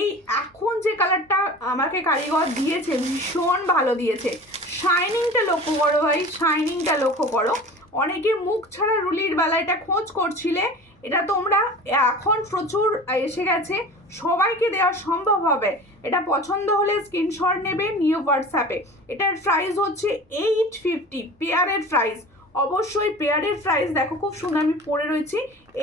এই এখন যে কালারটা আমাকে কারিগর দিয়েছে ভীষণ ভালো দিয়েছে। শাইনিংটা লক্ষ্য করো ভাই, শাইনিংটা লক্ষ্য করো। অনেকে মুখ ছাড়া রুলির বালা এটা খোঁজ করছিলে, এটা তোমরা এখন প্রচুর এসে গেছে, সবাইকে দেওয়া সম্ভব হবে। এটা পছন্দ হলে স্ক্রিনশট নেবে, নিয়ে হোয়াটসঅ্যাপে। এটার প্রাইস হচ্ছে 850, পেয়ারের প্রাইস। অবশ্যই পেয়ারের প্রাইস দেখো খুব সুন্দর, আমি পরে রয়েছি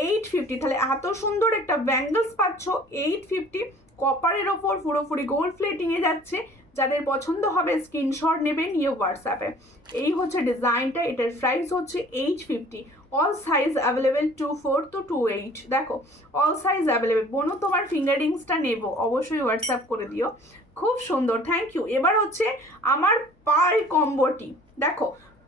850। তাহলে এত সুন্দর একটা ব্যাঙ্গলস পাচ্ছ 850, কপারের ওপর পুরোপুরি গোল্ড প্লেটিংয়ে যাচ্ছে। যাদের পছন্দ হবে স্ক্রিনশট নেবে, নিয়ে হোয়াটসঅ্যাপে। এই হচ্ছে ডিজাইনটা, এটার প্রাইস হচ্ছে 850। All size available 24 to 28। দেখো অল সাইজ অ্যাভেলেবেল। বোনু তোমার ফিঙ্গার রিংসটা নেবো, অবশ্যই হোয়াটসঅ্যাপ করে দিও। খুব সুন্দর, থ্যাংক ইউ। এবার হচ্ছে আমার পার্ল কম্বোটি। দেখো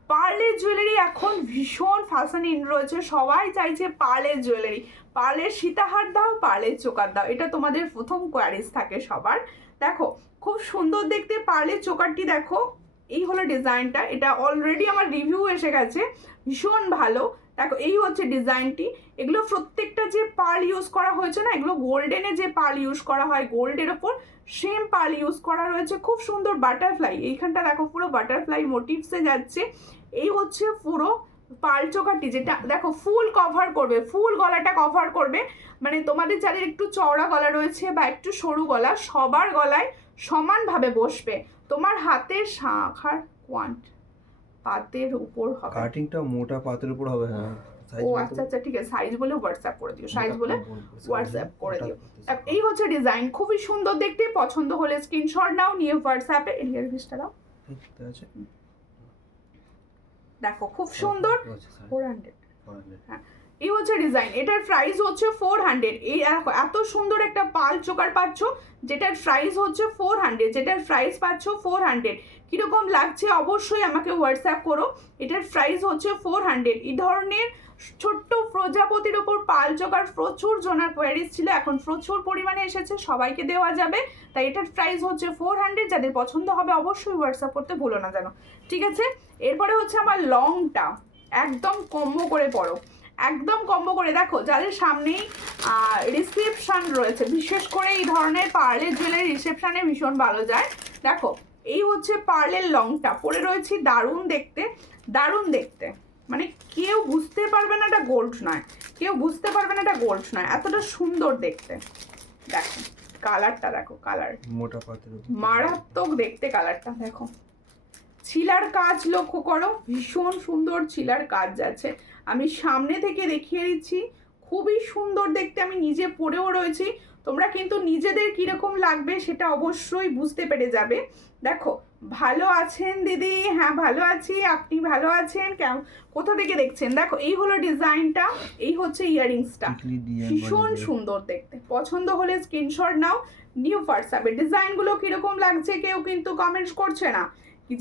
পার্লের জুয়েলারি এখন ভীষণ ফ্যাশন ইন রয়েছে, সবাই চাইছে পার্লের জুয়েলারি। পার্লের সীতাহার দাও, পার্লের চোকার দাও, এটা তোমাদের প্রথম কোয়ারিজ থাকে সবার। দেখো খুব সুন্দর দেখতে পার্লের চোকারটি, দেখো এই হলো ডিজাইনটা। এটা অলরেডি আমার রিভিউ এসে গেছে, ভীষণ ভালো। দেখো এই হচ্ছে ডিজাইনটি। এগুলো প্রত্যেকটা যে পার্ল ইউজ করা হয়েছে না, এগুলো গোল্ডেনে যে পার্ল ইউজ করা হয় গোল্ডের ওপর সেম পার্ল ইউজ করা রয়েছে। খুব সুন্দর বাটারফ্লাই, এইখানটা দেখো পুরো বাটারফ্লাই মোটিভসে যাচ্ছে। এই হচ্ছে পুরো পার্ল চোকারটি, যেটা দেখো ফুল কভার করবে, ফুল গলাটা কভার করবে। মানে তোমাদের যাদের একটু চওড়া গলা রয়েছে বা একটু সরু গলা, সবার গলায় সমানভাবে বসবে। তোমার হাতের শাখার পাতের উপর হবে, কাটিংটা মোটা পাতের উপর হবে। হ্যাঁ ও আচ্ছা আচ্ছা ঠিক আছে, সাইজ বলে হোয়াটসঅ্যাপ করে দিও, সাইজ বলে হোয়াটসঅ্যাপ করে দিও। এই হচ্ছে ডিজাইন, খুবই সুন্দর দেখতে। পছন্দ হলে স্ক্রিনশট নাও, নিয়ে হোয়াটসঅ্যাপে। এরিয়ার ভিসটা দাও, দেখো খুব সুন্দর। 400, হ্যাঁ এই হচ্ছে ডিজাইন। এটার প্রাইস হচ্ছে 400। এই দেখো এত সুন্দর একটা পাল চোকার পাচ্ছ, যেটার প্রাইস হচ্ছে 400, যেটার প্রাইস পাচ্ছ 400। কিরকম লাগছে অবশ্যই আমাকে হোয়াটসঅ্যাপ করো। এটার প্রাইস হচ্ছে 400। এই ধরনের ছোট্ট প্রজাপতির ওপর পাল চোকার প্রচুর জনার কোয়ারিজ ছিল, এখন প্রচুর পরিমাণে এসেছে, সবাইকে দেওয়া যাবে। তাই এটার প্রাইস হচ্ছে 400। যাদের পছন্দ হবে অবশ্যই হোয়াটসঅ্যাপ করতে ভুলো না যেন, ঠিক আছে। এরপরে হচ্ছে আমার লংটা, একদম কম্বো করে পড়ো, একদম কম্বো করে। দেখো যাদের সামনেই রিসেপশন রয়েছে, বিশেষ করে এই ধরনের পার্লের জুয়েলারি রিসেপশনে ভীষণ ভালো যায়। দেখো এই হচ্ছে পার্লের লংটা, পরে রয়েছি, দারুণ দেখতে, দারুণ দেখতে। মানে কেউ বুঝতে পারবে না এটা গোল্ড নয়, কেউ বুঝতে পারবে না এটা গোল্ড নয়, এতটা সুন্দর দেখতে। দেখো কালারটা, দেখো কালার মোটা পাতের মারাত্মক দেখতে কালারটা। দেখো ছিলার কাজ লক্ষ্য করো, ভীষণ সুন্দর ছিলার কাজ যাচ্ছে। আমি সামনে থেকে দেখিয়ে দিচ্ছি, খুবই সুন্দর দেখতে। আমি নিজে পরেও রয়েছি, তোমরা কিন্তু নিজেদের কীরকম লাগবে সেটা অবশ্যই বুঝতে পেরে যাবে। দেখো ভালো আছেন দিদি? হ্যাঁ ভালো আছি, আপনি ভালো আছেন? কোথা থেকে দেখছেন? দেখো এই হলো ডিজাইনটা, এই হচ্ছে ইয়াররিংসটা, ভীষণ সুন্দর দেখতে। পছন্দ হলে স্ক্রিনশট নাও, নিউ হোয়াটসঅ্যাপে। ডিজাইনগুলো কীরকম লাগছে কেউ কিন্তু কমেন্টস করছে না,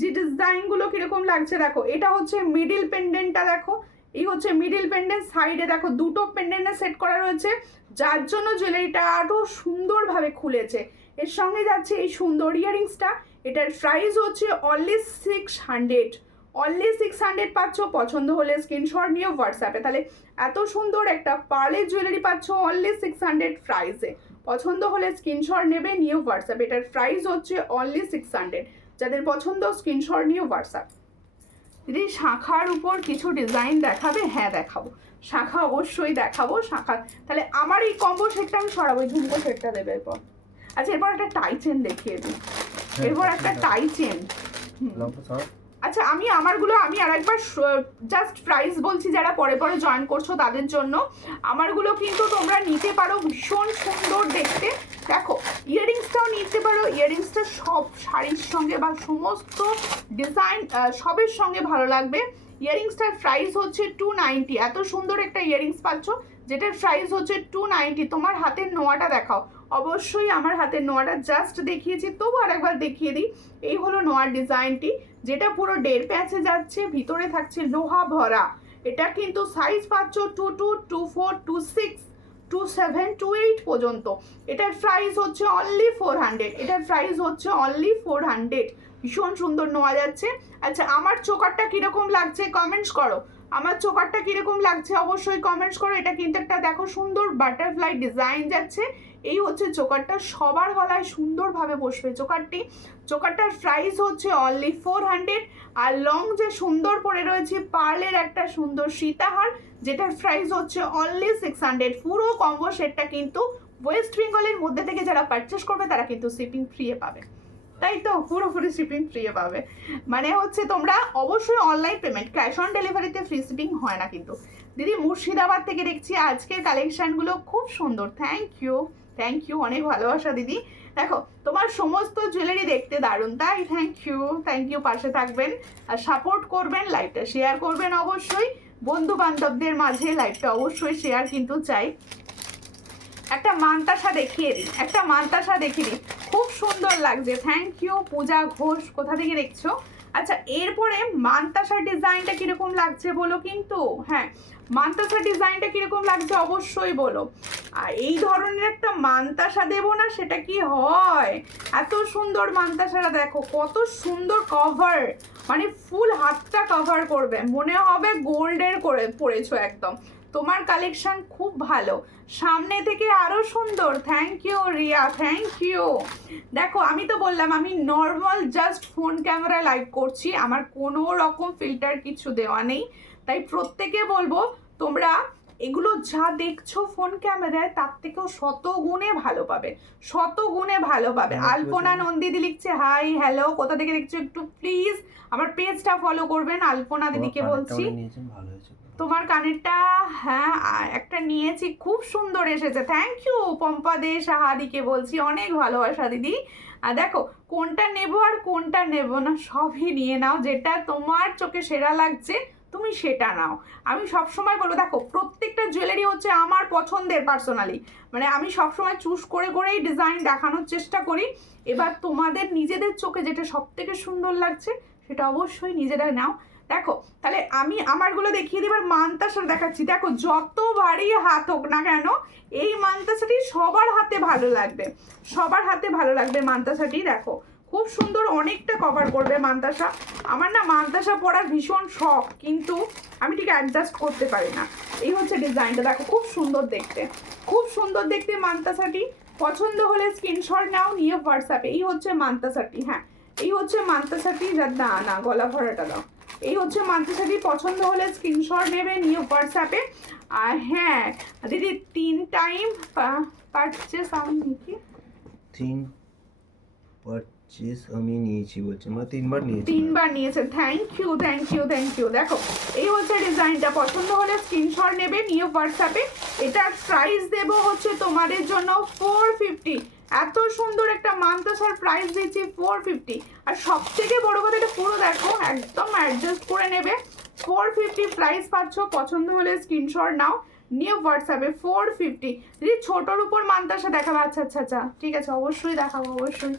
যে ডিজাইনগুলো কীরকম লাগছে। দেখো এটা হচ্ছে মিডিল পেন্ডেন্টটা, দেখো এই হচ্ছে মিডিল পেন্ডেন্ট, সাইডে দেখো দুটো পেন্ডেন্টে সেট করা রয়েছে, যার জন্য জুয়েলারিটা আরও সুন্দরভাবে খুলেছে। এর সঙ্গে যাচ্ছে এই সুন্দর ইয়ারিংসটা, এটার প্রাইস হচ্ছে অনলি 600, অনলি 600 পাচ্ছ। পছন্দ হলে স্ক্রিনশট নিয়ে হোয়াটসঅ্যাপে, তাহলে এত সুন্দর একটা পার্লের জুয়েলারি পাচ্ছ অনলি 600 প্রাইসে। পছন্দ হলে স্ক্রিনশট নেবে, নিয়ে হোয়াটসঅ্যাপ, এটার প্রাইস হচ্ছে অনলি 600। যাদের পছন্দ স্ক্রিনশট নিয়ে হোয়াটসঅ্যাপ। দিদি শাখার উপর কিছু ডিজাইন দেখাবে? হ্যাঁ দেখাবো, শাখা অবশ্যই দেখাবো। শাখা তাহলে আমার এই কম্বো সেটটা আমি সরাবো, ঝুমকো সেটটা দেবে এরপর। আচ্ছা এরপর একটা টাই চেন দেখিয়ে দিই, এরপর একটা টাই চেন। আচ্ছা আমি আমারগুলো আমি আরেকবার জাস্ট প্রাইস বলছি, যারা পরে পরে জয়েন করছো তাদের জন্য। আমারগুলো কিন্তু তোমরা নিতে পারো, ভীষণ সুন্দর দেখতে। দেখো ইয়াররিংসটাও নিতে পারো, ইয়াররিংসটা সব শাড়ির সঙ্গে বা সমস্ত ডিজাইন সবের সঙ্গে ভালো লাগবে। ইয়াররিংসটার প্রাইস হচ্ছে 290, এত সুন্দর একটা ইয়াররিংস পাচ্ছ যেটার প্রাইস হচ্ছে 290। তোমার হাতের নোয়াটা দেখাও, অবশ্যই আমার হাতের নোয়াটা জাস্ট দেখিয়েছি, তবু আরেকবার দেখিয়ে দিই। এই হলো নোয়ার ডিজাইনটি, যেটা পুরো 1.5 প্যাচে যাচ্ছে, ভিতরে থাকছে লোহা ভরা। এটা কিন্তু সাইজ পাচ্ছ 22, 24, 26, 27, 28 পর্যন্ত। এটার প্রাইস হচ্ছে অনলি 400, এটার প্রাইস হচ্ছে অনলি 400। ভীষণ সুন্দর নোয়া যাচ্ছে। আচ্ছা আমার চোকারটা কিরকম লাগছে কমেন্টস করো, আমার চোকারটা কিরকম লাগছে অবশ্যই কমেন্টস করো। এটা কিন্তু একটা দেখো সুন্দর বাটারফ্লাই ডিজাইন যাচ্ছে, এই হচ্ছে চোকারটা, সবার গলায় সুন্দরভাবে বসবে চোকারটি। চোকারটার প্রাইস হচ্ছে অনলি 400। আর লং যে সুন্দর পরে রয়েছে পার্লের একটা সুন্দর সীতাহার, যেটার প্রাইস হচ্ছে অনলি 600। পুরো কম্বো সেটটা কিন্তু ওয়েস্ট বেঙ্গলের মধ্যে থেকে যারা পারচেস করবে তারা কিন্তু শিপিং ফ্রি পাবে, তাই তো পুরোপুরি শিপিং ফ্রি পাবে। মানে হচ্ছে তোমরা অবশ্যই অনলাইন পেমেন্ট, ক্যাশ অন ডেলিভারিতে ফ্রি শিপিং হয় না কিন্তু। দিদি মুর্শিদাবাদ থেকে দেখছি, আজকের কালেকশানগুলো খুব সুন্দর, থ্যাংক ইউ, থ্যাংক ইউ, অনেক ভালোবাসা দিদি। দেখো তোমার সমস্ত জুয়েলারি দেখতে দারুণ, তাই থ্যাংক ইউ, থ্যাংক ইউ। পাশে থাকবেন আর সাপোর্ট করবেন, লাইভটা শেয়ার করবেন অবশ্যই, বন্ধু বান্ধবদের মাঝে লাইভটা অবশ্যই শেয়ার কিন্তু চাই। একটা মানতাসা দেখিয়ে দিই, একটা মানতাসা দেখিয়ে দিই, খুব সুন্দর লাগছে, থ্যাংক ইউ। পূজা ঘোষ কোথা থেকে দেখছো? আচ্ছা এরপরে মানতাসার ডিজাইনটা কিরকম লাগছে বলো কিন্তু, হ্যাঁ মানতাসার ডিজাইনটা কিরকম লাগছে অবশ্যই বলো। আর এই ধরনের একটা মানতাসা দেবো না সেটা কি হয়? এত সুন্দর মানতাসাটা দেখো, কত সুন্দর কভার, মানে ফুল হাতটা কভার করবে, মনে হবে গোল্ডের করে পরেছো একদম। তোমার কালেকশন খুব ভালো, সামনে থেকে আরো সুন্দর, thank you Riya, thank you. দেখো আমি তো বললাম আমি normal just phone camera live করছি, আমার কোনো রকম ফিল্টার কিছু দেওয়া নেই, তাই প্রত্যেকে বলবো তোমরা এগুলো যা দেখছো ফোন ক্যামেরায় তার থেকেও শত গুণে ভালো পাবে, শত গুণে ভালো পাবে। আলপনা নন্দিদি লিখছে হাই হ্যালো, কোথা থেকে দেখছো একটু প্লিজ আমার পেজটা ফলো করবেন। আলপনা দিদিকে বলছি তোমার কানেরটা, হ্যাঁ একটা নিয়েছি, খুব সুন্দর এসেছে, থ্যাংক ইউ। পম্পা দে সাহাদিকে বলছি অনেক ভালোবাসা দিদি। আর দেখো কোনটা নেব আর কোনটা নেব না সবই নিয়ে নাও, যেটা তোমার চোখে সেরা লাগছে তুমি সেটা নাও। আমি সবসময় বলবো দেখো প্রত্যেকটা জুয়েলারি হচ্ছে আমার পছন্দের পার্সোনালি, মানে আমি সবসময় চুজ করে করেই ডিজাইন দেখানোর চেষ্টা করি। এবার তোমাদের নিজেদের চোখে যেটা সব থেকে সুন্দর লাগছে সেটা অবশ্যই নিজেরা নাও। দেখো তাহলে আমি আমারগুলো দেখিয়ে দিবার মানতাসা দেখাচ্ছি। দেখো যত ভারী হাত হোক না কেন এই মানতাসাটি সবার হাতে ভালো লাগবে, সবার হাতে ভালো লাগবে মানতাসাটি। দেখো খুব সুন্দর, অনেকটা কভার করবে মানতাসা। আমার না মানতাসা পরার ভীষণ শখ, কিন্তু আমি ঠিক অ্যাডজাস্ট করতে পারি না। এই হচ্ছে ডিজাইনটা, দেখো খুব সুন্দর দেখতে, খুব সুন্দর দেখতে মানতাসাটি। পছন্দ হলে স্ক্রিনশট নাও, নিয়ে হোয়াটসঅ্যাপে। এই হচ্ছে মানতাসাটি, হ্যাঁ এই হচ্ছে মানতাসাটি, যার না গলা ভরাটা দাও। এই হচ্ছে মানতাসাটি, পছন্দ হলে স্ক্রিনশট নেবে, নিয়ে হোয়াটসঅ্যাপে। আর হ্যাঁ দিদি 3 টাইম পারচেস আমি নিয়েছি, 3 পারচেস আমি নিয়েছি বলছে, মানে 3বার নিয়েছি, 3বার নিয়েছে, thank you, thank you, thank you. দেখো এই হচ্ছে ডিজাইনটা, পছন্দ হলে স্ক্রিনশট নেবে, নিয়ে হোয়াটসঅ্যাপে। এটার প্রাইস দেবো হচ্ছে তোমাদের জন্য 450। এত সুন্দর একটা মানতাসার প্রাইস দিচ্ছি 450। আর সব থেকে বড় কথা এটা পুরো দেখো একদম অ্যাডজাস্ট করে নেবে, 450 প্রাইস পাচ্ছ। পছন্দ হলে স্ক্রিনশট নাও, নিয়ে হোয়াটসঅ্যাপে 450। যদি ছোটোর উপর মানতাসা দেখাবো, আচ্ছা আচ্ছা আচ্ছা ঠিক আছে অবশ্যই দেখাবো, অবশ্যই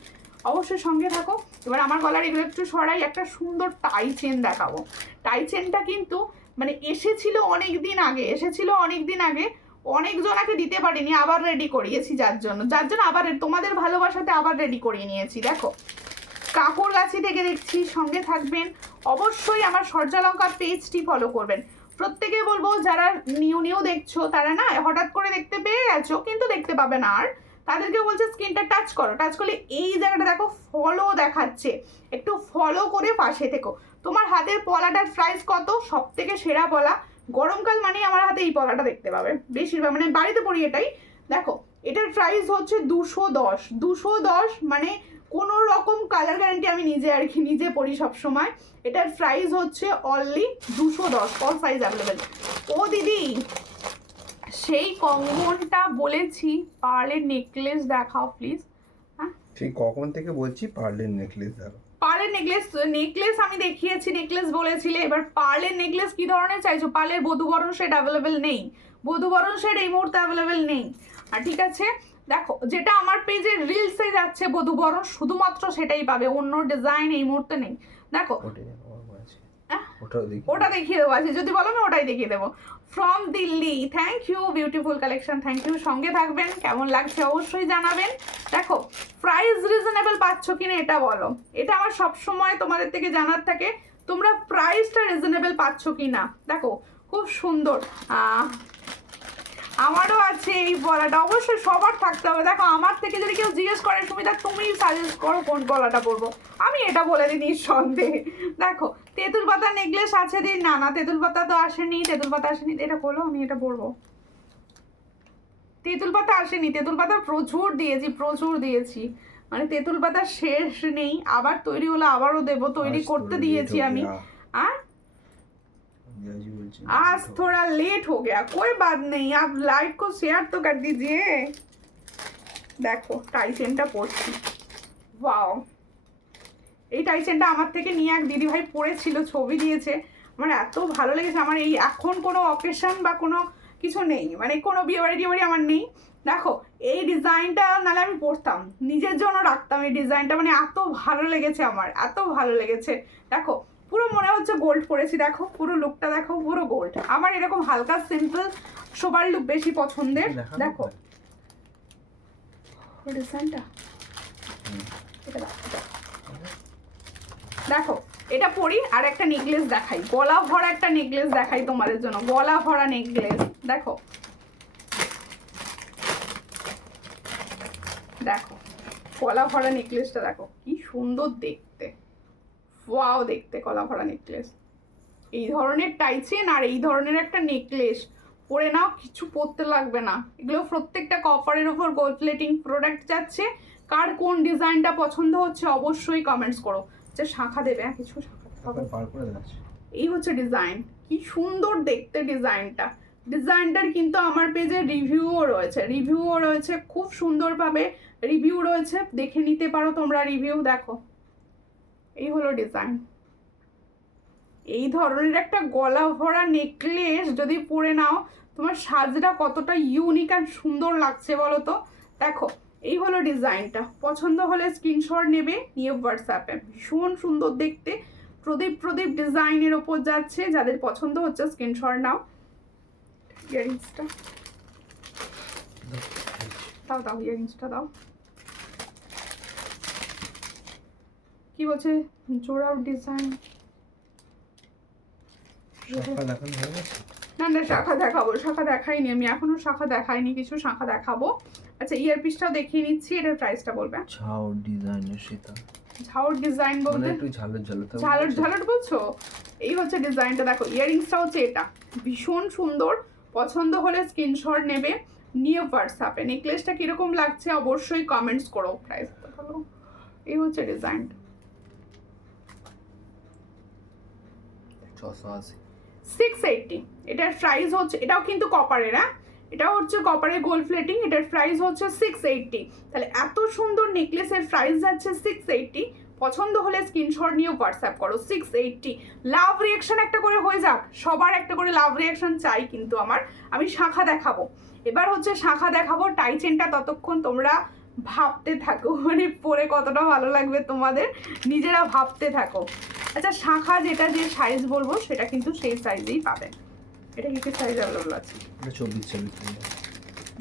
অবশ্যই সঙ্গে থাকো। এবার আমার গলার এগুলো একটু সরাই, একটা সুন্দর টাই চেন দেখাবো। টাই চেনটা কিন্তু মানে এসেছিল অনেক দিন আগে অনেক জনাকে দিতে পারিনি, আবার রেডি করিয়েছি যার জন্য আবার তোমাদের ভালোবাসাতে আবার রেডি করিয়ে নিয়েছি। দেখো কাপড়গাছি থেকে দেখছি, সঙ্গে থাকবেন অবশ্যই। আমার সূর্যালঙ্কার পেজটি ফলো করবেন। প্রত্যেকে বলবো যারা নিউ দেখছো তারা না হঠাৎ করে দেখতে পেয়ে গেছো কিন্তু দেখতে পাবে না আর, তাদেরকে বলছে স্ক্রিনটা টাচ করলে এই জায়গাটা দেখো ফলো দেখাচ্ছে, একটু ফলো করে পাশে থেকো। তোমার হাতের পলাটার প্রাইস কত? সব থেকে সেরা পলা, গরমকাল মানে আমার হাতে এই পলাটা দেখতে পাবে বেশিরভাগ, মানে বাড়িতে পরি এটাই। দেখো এটার প্রাইস হচ্ছে 210 মানে কোনো রকম কালার গ্যারান্টি আমি নিজে পরি সবসময়। এটার প্রাইস হচ্ছে অনলি 210, অল সাইজ অ্যাভেলেবেল। ও দিদি সেই কঙ্গনটা বলেছি, পার্লের নেকলেস দেখাও প্লিজ। হ্যাঁ সেই কখন থেকে বলছি পার্লের নেকলেস দেখো। পার্লের নেকলেস আমি দেখিয়েছি, নেকলেস বলেছিলে, এবার পার্লের নেকলেস কি ধরনের চাইছো? পার্লের বধূবরণ সেট অ্যাভেলেবেল নেই, বধূবরণ সেট এই মুহূর্তে অ্যাভেলেবেল নেই। আর ঠিক আছে দেখো যেটা আমার পেজে রিলসে যাচ্ছে বধূবরণ শুধুমাত্র সেটাই পাবে, অন্য ডিজাইন এই মুহূর্তে নেই। দেখো ওটা দেখিয়ে দেবো, আছে যদি বলো না ওটাই দেখিয়ে দেবো। From Delhi, thank you, beautiful collection, thank you. সঙ্গে থাকবেন, কেমন লাগছে অবশ্যই জানাবেন। দেখো প্রাইস রিজনেবল পাচ্ছ কিনা এটা বলো, এটা আমার সবসময় তোমাদের থেকে জানার থাকে, তোমরা প্রাইসটা রিজনেবল পাচ্ছ কিনা। দেখো খুব সুন্দর, আমারও আছে এই গলাটা, অবশ্যই সবার থাকতে হবে। দেখো আমার থেকে যদি কেউ জিজ্ঞেস করে সুমিতা তুমি সাজেস্ট করো কোন গলাটা পরবো, আমি এটা বলে দিই নিঃসন্দেহে। দেখো তেঁতুল পাতা নেকলেস আছে দিন, না তেঁতুল পাতা তো আসেনি, এটা বলো আমি এটা পরবো। তেঁতুল পাতা আসেনি, তেঁতুল পাতা প্রচুর দিয়েছি, মানে তেঁতুল পাতা শেষ নেই, আবার তৈরি হলো আবারও দেবো, তৈরি করতে দিয়েছি আমি। আর आज थोड़ा लेट हो गया, कोई बात नहीं, आप लाइव को शेयर तो कर दीजिए। দেখো টাইসেনটা পরছি, ওয়াও এই টাইসেনটা আমার থেকে নিয়ে এক দিদিভাই পরেছিল, ছবি দিয়েছে, আমার এত ভালো লেগেছে। আমার এই এখন কোনো অকেশন বা কোনো কিছু নেই, মানে কোনো বিয়ে বাড়ি আমার নেই। দেখো এই ডিজাইনটা নাহলে আমি পরতাম, নিজের জন্য রাখতাম এই ডিজাইনটা, মানে এত ভালো লেগেছে আমার, এত ভালো লেগেছে। দেখো পুরো মনে হচ্ছে গোল্ড পরেছি, দেখো পুরো লুকটা দেখো, পুরো গোল্ড। আমার এরকম হালকা সিম্পল সোবার লুক বেশি পছন্দের। দেখো ডিজাইনটা, দেখো এটা পরি, আর একটা নেকলেস দেখাই, গলা ভরা একটা নেকলেস দেখাই তোমাদের জন্য, গলা ভরা নেকলেস। দেখো দেখো গলা ভরা নেকলেসটা দেখো কি সুন্দর দেখতে, ওয়াও দেখতে গলা ভরা নেকলেস। এই ধরনের টাইচেন আর এই ধরনের একটা নেকলেস পরে নাও, কিছু পরতে লাগবে না। এগুলো প্রত্যেকটা কপারের উপর গোল্ড প্লেটিং প্রোডাক্ট যাচ্ছে। কার কোন ডিজাইনটা পছন্দ হচ্ছে অবশ্যই কমেন্টস করো। যে শাখা দেবে, কিছু শাখা এই হচ্ছে ডিজাইন, কি সুন্দর দেখতে ডিজাইনটার কিন্তু আমার পেজে রিভিউও রয়েছে, খুব সুন্দরভাবে রিভিউ রয়েছে, দেখে নিতে পারো তোমরা রিভিউ। দেখো এই হলো ডিজাইন, এই ধরনের একটা গলা ভরা নেকলেস যদি পরে নাও তোমার সাজটা কতটা ইউনিক আর সুন্দর লাগছে বলো তো। দেখো এই হলো ডিজাইনটা, পছন্দ হলে স্ক্রিনশট নেবে, নিয়ে হোয়াটসঅ্যাপে। ভীষণ সুন্দর দেখতে, প্রদীপ ডিজাইনের ওপর যাচ্ছে, যাদের পছন্দ হচ্ছে স্ক্রিনশট নাও। ইয়ারিংসটা দাও, ইয়ারিংসটা দাও। কি বলছে জোড়াও ডিজাইন, না শাখা দেখাবো, শাখা দেখাইনি আমি এখনো, শাখা দেখাইনি, কিছু শাখা দেখাবো। আচ্ছা ইয়ারপিসটাও দেখিয়ে নিচ্ছি, এটার প্রাইসটা বলবে। ঝাউর ডিজাইনের সেটা, ঝাউর ডিজাইন বলতে একটু ঝালর বলছো? এই হচ্ছে ডিজাইনটা, দেখো ইয়ারিংসটা হচ্ছে এটা, ভীষণ সুন্দর। পছন্দ হলে স্ক্রিনশট নেবে, নিয়ে হোয়াটসঅ্যাপে। নেকলেসটা কিরকম লাগছে অবশ্যই কমেন্টস করো। প্রাইস ভালো, এই হচ্ছে ডিজাইনটা 680। এটার প্রাইস হচ্ছে, এটাও কিন্তু কপারের, এটাও হচ্ছে কপারের গোল্ড প্লেটিং, এটার প্রাইস হচ্ছে 680। তাহলে এত সুন্দর নেকলেসের প্রাইস যাচ্ছে 680। পছন্দ হলে স্ক্রিনশট নিয়ে হোয়াটসঅ্যাপ করো। 680। লাভ রিয়াকশন একটা করে হয়ে যাক, সবার একটা করে লাভ রিয়াকশন চাই কিন্তু আমি শাখা দেখাবো। এবার হচ্ছে শাখা দেখাবো, টাইচেনটা ততক্ষণ তোমরা ভাবতে থাকো, মানে পরে কতটা ভালো লাগবে তোমাদের, নিজেরা ভাবতে থাকো। আচ্ছা শাখা যেটা যে সাইজ বলবো সেটা কিন্তু সেই সাইজেই পাবেন। এটা কি কি সাইজ অ্যাভেলেবল আছে? এটা 24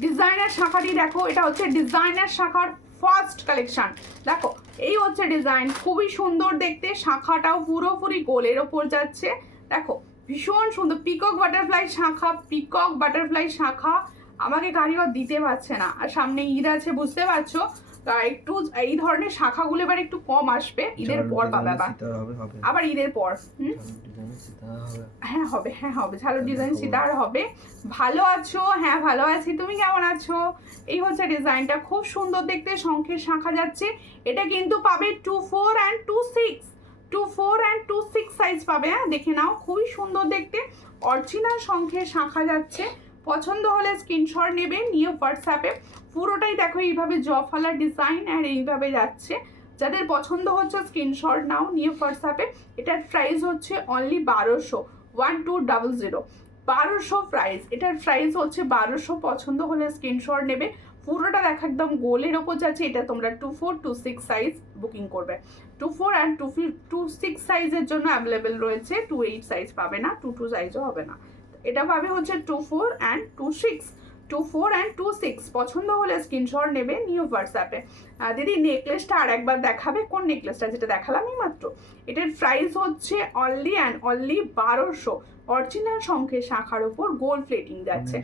ডিজাইনার শাখাটি দেখো, এটা হচ্ছে ডিজাইনার শাখার ফার্স্ট কালেকশন। দেখো এই হচ্ছে ডিজাইন, খুবই সুন্দর দেখতে, শাখাটাও পুরোপুরি গোলের ওপর যাচ্ছে। দেখো ভীষণ সুন্দর পিকক বাটারফ্লাই শাখা, পিকক বাটারফ্লাই শাখা আমাকে কারিগর দিতে পারছে না, আর সামনে ঈদ আছে বুঝতে পারছো, তা একটু এই ধরনের শাখাগুলো এবার একটু কম আসবে ঈদের পর পাবে আবার ঈদের পর। হ্যাঁ হবে, হ্যাঁ হবে, ঝালর ডিজাইন সিতার হবে। ভালো আছো? হ্যাঁ ভালো আছি, তুমি কেমন আছো? এই হচ্ছে ডিজাইনটা, খুব সুন্দর দেখতে, শঙ্খের শাখা যাচ্ছে। এটা কিন্তু পাবে 24 and 26, 24 and 26 সাইজ পাবে। হ্যাঁ দেখে নাও, খুবই সুন্দর দেখতে, অরিজিনাল শঙ্খের শাখা যাচ্ছে। পছন্দ হলে স্ক্রিনশট নেবে, নিয়ে হোয়াটসঅ্যাপে। পুরোটাই দেখো এইভাবে জফালা ডিজাইন আর এইভাবে যাচ্ছে। যাদের পছন্দ হচ্ছে স্ক্রিনশট নাও, নিয়ে হোয়াটসঅ্যাপে। এটার প্রাইস হচ্ছে অনলি 1200, 1200, 1200 প্রাইস। এটার প্রাইস হচ্ছে 1200। পছন্দ হলে স্ক্রিনশট নেবে। পুরোটা দেখা একদম গোলের ওপর যাচ্ছে। এটা তোমরা 24, 26 সাইজ বুকিং করবে। 24 and 26 সাইজের জন্য অ্যাভেলেবেল রয়েছে, 28 সাইজ পাবে না, 22 সাইজও হবে না। এটা পাবে হচ্ছে 24 and 26, 24 and 26। পছন্দ হলে স্ক্রিনশট নেবে, নিউ হোয়াটসঅ্যাপে। দিদি নেকলেসটা আর একবার দেখাবে? কোন নেকলেসটা? যেটা দেখালাম এই মাত্র। এটার প্রাইস হচ্ছে অনলি অ্যান্ড অনলি 1200। অরিজিনাল শঙ্খের শাখার ওপর গোল্ড প্লেটিং যাচ্ছে,